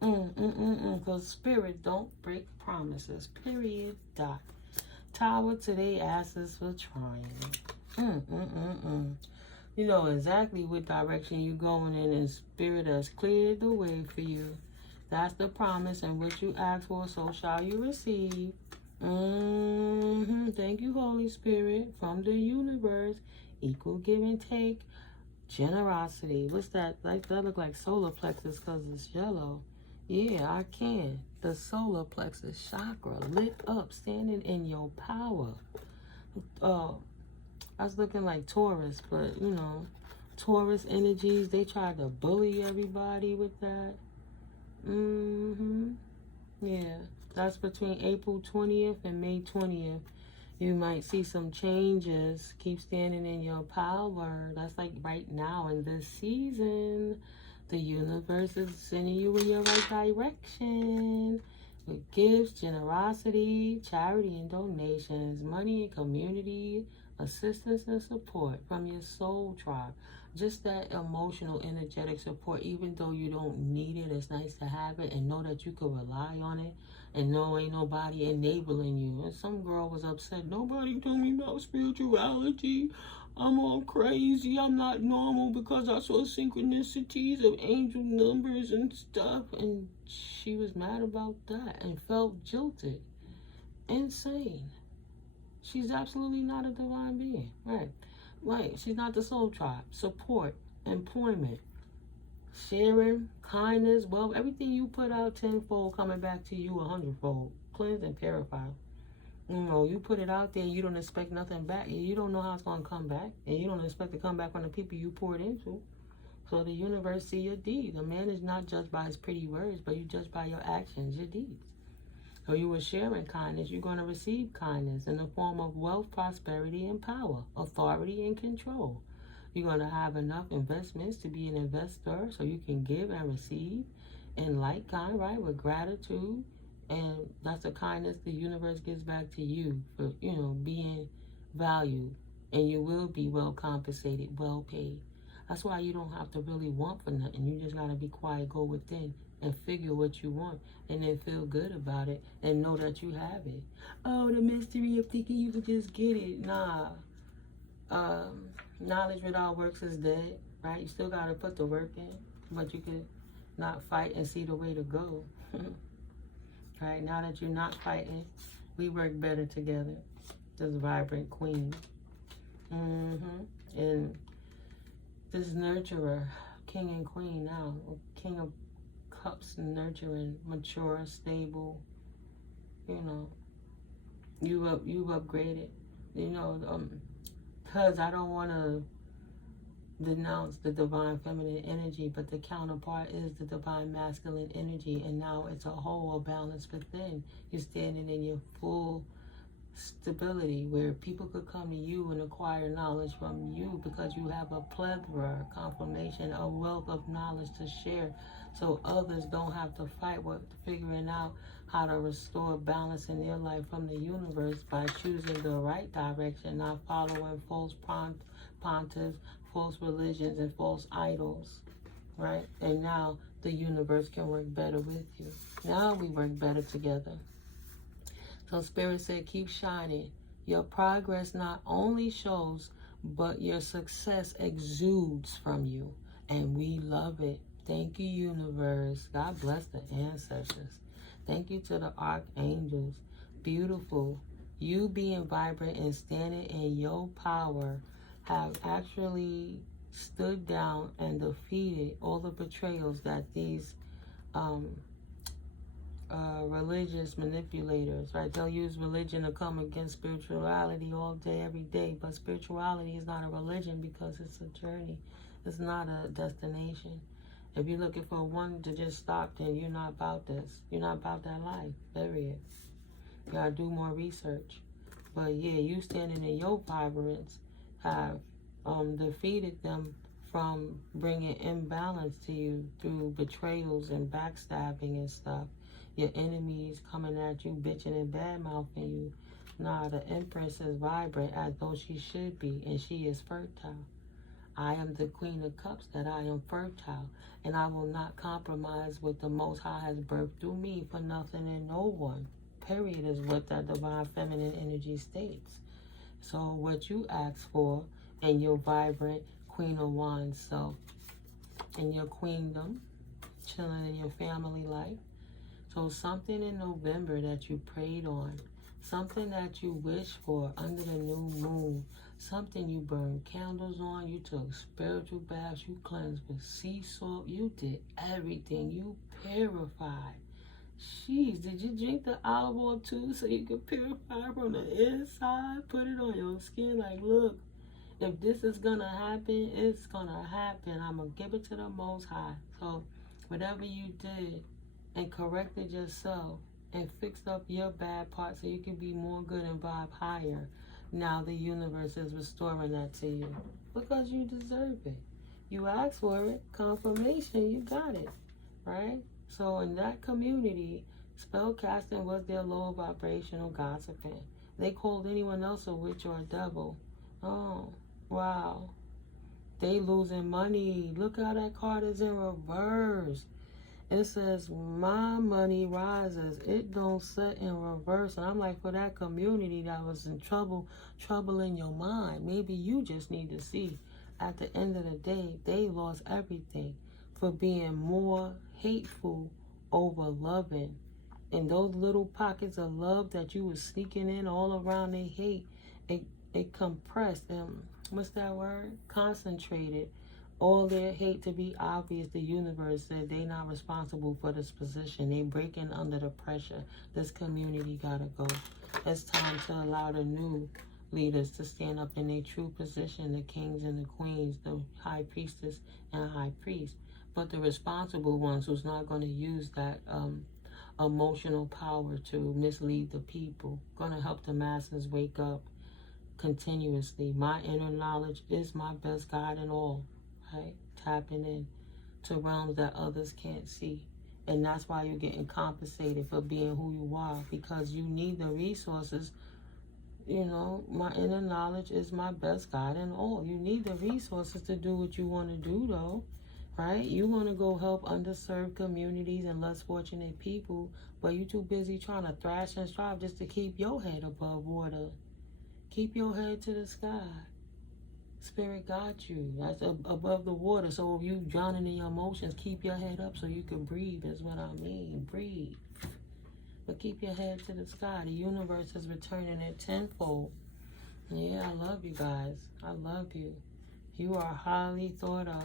Because spirit don't break promises. Period. Dot. Tower to their asses for trying. You know exactly what direction you're going in, and spirit has cleared the way for you. That's the promise, and what you ask for, so shall you receive. Thank you, Holy Spirit, from the universe. Equal give and take. Generosity. What's that? Like that look like solar plexus because it's yellow. Yeah, I can. The solar plexus chakra lit up, standing in your power. I was looking like Taurus, but you know, Taurus energies, they tried to bully everybody with that. Yeah, that's between April 20th and May 20th. You might see some changes. Keep standing in your power. That's like right now in this season. The universe is sending you in your right direction with gifts, generosity, charity, and donations, money and community assistance and support from your soul tribe. Just that emotional, energetic support, even though you don't need it, it's nice to have it and know that you can rely on it and know ain't nobody enabling you. And some girl was upset, nobody told me about spirituality. I'm all crazy. I'm not normal because I saw synchronicities of angel numbers and stuff. And she was mad about that and felt jilted. Insane. She's absolutely not a divine being. Right. Right. She's not the soul tribe. Support, employment, sharing, kindness, well, everything you put out tenfold coming back to you 100-fold. Cleanse and purify. You know, you put it out there, you don't expect nothing back. You don't know how it's going to come back. And you don't expect to come back from the people you poured into. So the universe see your deeds. A man is not judged by his pretty words, but you judged by your actions, your deeds. So you were sharing kindness, you're going to receive kindness in the form of wealth, prosperity, and power, authority, and control. You're going to have enough investments to be an investor so you can give and receive in like kind, right, with gratitude. And that's the kindness the universe gives back to you for, you know, being valued. And you will be well compensated, well paid. That's why you don't have to really want for nothing. You just got to be quiet, go within, and figure what you want. And then feel good about it and know that you have it. Oh, the mystery of thinking you could just get it. Nah. Knowledge without works is dead, right? You still got to put the work in, but you can not fight and see the way to go. Right? Now that you're not fighting, we work better together. This vibrant queen. And this nurturer, king and queen now, king of cups, nurturing, mature, stable. You know, you've upgraded. You know, because I don't want to denounce the divine feminine energy, but the counterpart is the divine masculine energy, and now it's a whole balance within. You're standing in your full stability where people could come to you and acquire knowledge from you because you have a plethora, confirmation, a wealth of knowledge to share, so others don't have to fight with figuring out how to restore balance in their life from the universe by choosing the right direction, not following false pontiffs, false religions, and false idols, right? And now the universe can work better with you. Now we work better together. So Spirit said, keep shining. Your progress not only shows, but your success exudes from you. And we love it. Thank you, universe. God bless the ancestors. Thank you to the archangels. Beautiful. You being vibrant and standing in your power have actually stood down and defeated all the betrayals that these religious manipulators, right? They'll use religion to come against spirituality all day, every day. But spirituality is not a religion because it's a journey. It's not a destination. If you're looking for one to just stop, then you're not about this. You're not about that life, period. You gotta do more research. But yeah, you standing in your vibrance have defeated them from bringing imbalance to you through betrayals and backstabbing and stuff. Your enemies coming at you, bitching and bad-mouthing you. Nah, the Empress is vibrant as though she should be, and she is fertile. I am the Queen of Cups, that I am fertile, and I will not compromise what the Most High has birthed through me for nothing and no one. Period is what that divine feminine energy states. So what you ask for in your vibrant Queen of Wands self, in your queendom, chilling in your family life. So something in November that you prayed on, something that you wished for under the new moon, something you burned candles on, you took spiritual baths, you cleansed with sea salt, you did everything, you purified. Jeez, did you drink the olive oil too so you could purify from the inside? Put it on your skin like, look, If this is gonna happen, it's gonna happen. I'm gonna give it to the Most High. So whatever you did and corrected yourself and fixed up your bad parts so you can be more good and vibe higher, now the universe is restoring that to you because you deserve it. You asked for it, confirmation, you got it, right? So in that community, spell casting was their low vibrational gossiping. They called anyone else a witch or a devil. Oh, wow. They losing money. Look how that card is in reverse. It says, my money rises. It don't set in reverse. And I'm like, for that community that was in trouble in your mind, maybe you just need to see at the end of the day, they lost everything for being more hateful over loving. And those little pockets of love that you were sneaking in all around they hate, it compressed them. What's that word? Concentrated all their hate to be obvious. The universe said they not responsible for this position. They breaking under the pressure. This community gotta go. It's time to allow the new leaders to stand up in their true position, the kings and the queens, the high priestess and high priest. But the responsible ones who's not going to use that emotional power to mislead the people, going to help the masses wake up continuously. My inner knowledge is my best guide in all, right? Tapping in to realms that others can't see. And that's why you're getting compensated for being who you are, because you need the resources. You know, my inner knowledge is my best guide in all. You need the resources to do what you want to do, though, right? You want to go help underserved communities and less fortunate people, but you too busy trying to thrash and strive just to keep your head above water. Keep your head to the sky. Spirit got you. That's above the water. So if you drowning in your emotions, keep your head up so you can breathe, is what I mean. Breathe. But keep your head to the sky. The universe is returning it tenfold. Yeah, I love you guys. I love you. You are highly thought of.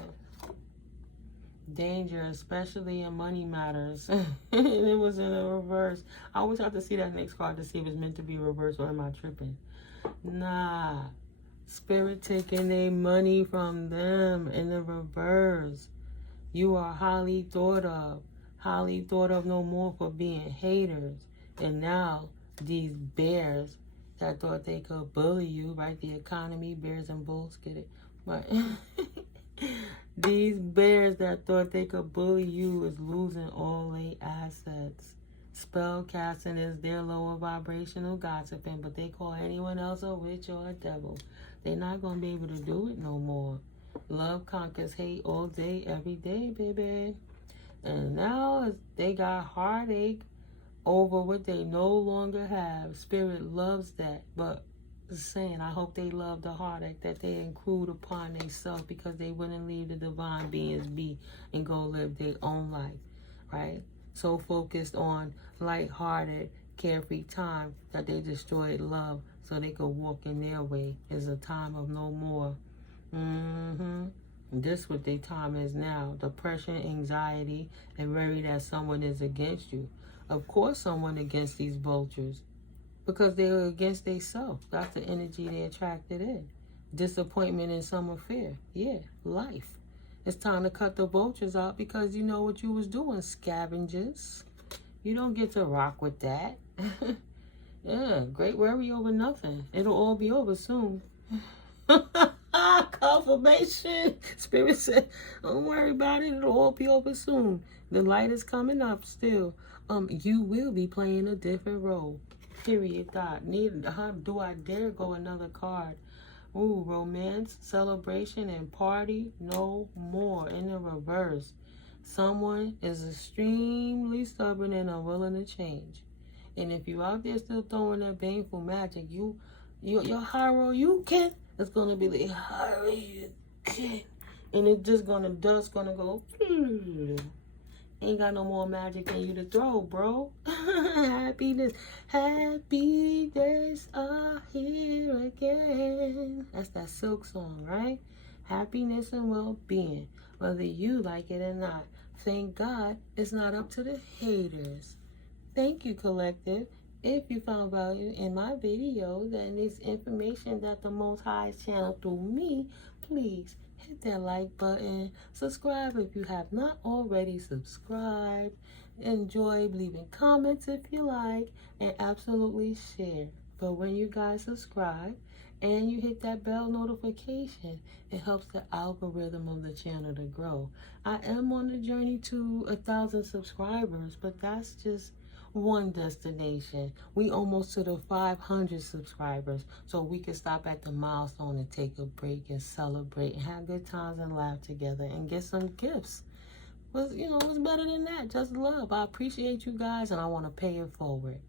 Danger, especially in money matters. And it was in a reverse. I always have to see that next card to see if it's meant to be reversed or am I tripping. Nah. Spirit taking their money from them in the reverse. You are highly thought of. Highly thought of no more for being haters. And now these bears that thought they could bully you, right? The economy, bears and bulls, get it? But these bears that thought they could bully you is losing all their assets. Spell casting is their lower vibrational gossiping, but they call anyone else a witch or a devil. They're not going to be able to do it no more. Love conquers hate all day, every day, baby. And now they got heartache over what they no longer have. Spirit loves that. But saying, I hope they love the heartache that they include upon themselves, because they wouldn't leave the divine beings be and go live their own life, right? So focused on lighthearted, carefree time that they destroyed love so they could walk in their way. Is a time of no more. This what their time is now. Depression, anxiety, and worry that someone is against you. Of course someone against these vultures, because they are against themselves. That's the energy they attracted in. Disappointment and some fear. Yeah, life. It's time to cut the vultures out, because you know what you was doing, scavengers. You don't get to rock with that. Yeah, great worry over nothing. It'll all be over soon. Confirmation. Spirit said, don't worry about it. It'll all be over soon. The light is coming up still. You will be playing a different role. Period. Dot. How do I dare go another card? Ooh, romance, celebration, and party. No more. In the reverse. Someone is extremely stubborn and unwilling to change. And if you out there still throwing that baneful magic, your hero, you can. It's gonna be the hero, you can. And it's just gonna dust, gonna go. Ain't got no more magic in you to throw, bro. Happiness are here again. That's that Silk song, right? Happiness and well-being, whether you like it or not. Thank God it's not up to the haters. Thank you, collective. If you found value in my video, then it's information that the Most High channel through me, please hit that like button. Subscribe if you have not already subscribed. Enjoy leaving comments if you like, and absolutely share. But when you guys subscribe and you hit that bell notification, it helps the algorithm of the channel to grow. I am on the journey to 1,000 subscribers, but that's just one destination. We almost to the 500 subscribers, so we can stop at the milestone and take a break and celebrate and have good times and laugh together and get some gifts. But you know, what's better than that? Just love. I appreciate you guys, and I want to pay it forward.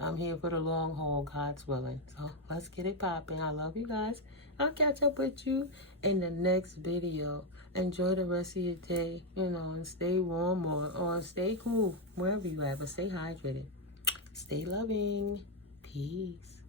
I'm here for the long haul, God's willing. So let's get it popping. I love you guys. I'll catch up with you in the next video. Enjoy the rest of your day, and stay warm or stay cool, wherever you at, but stay hydrated. Stay loving. Peace.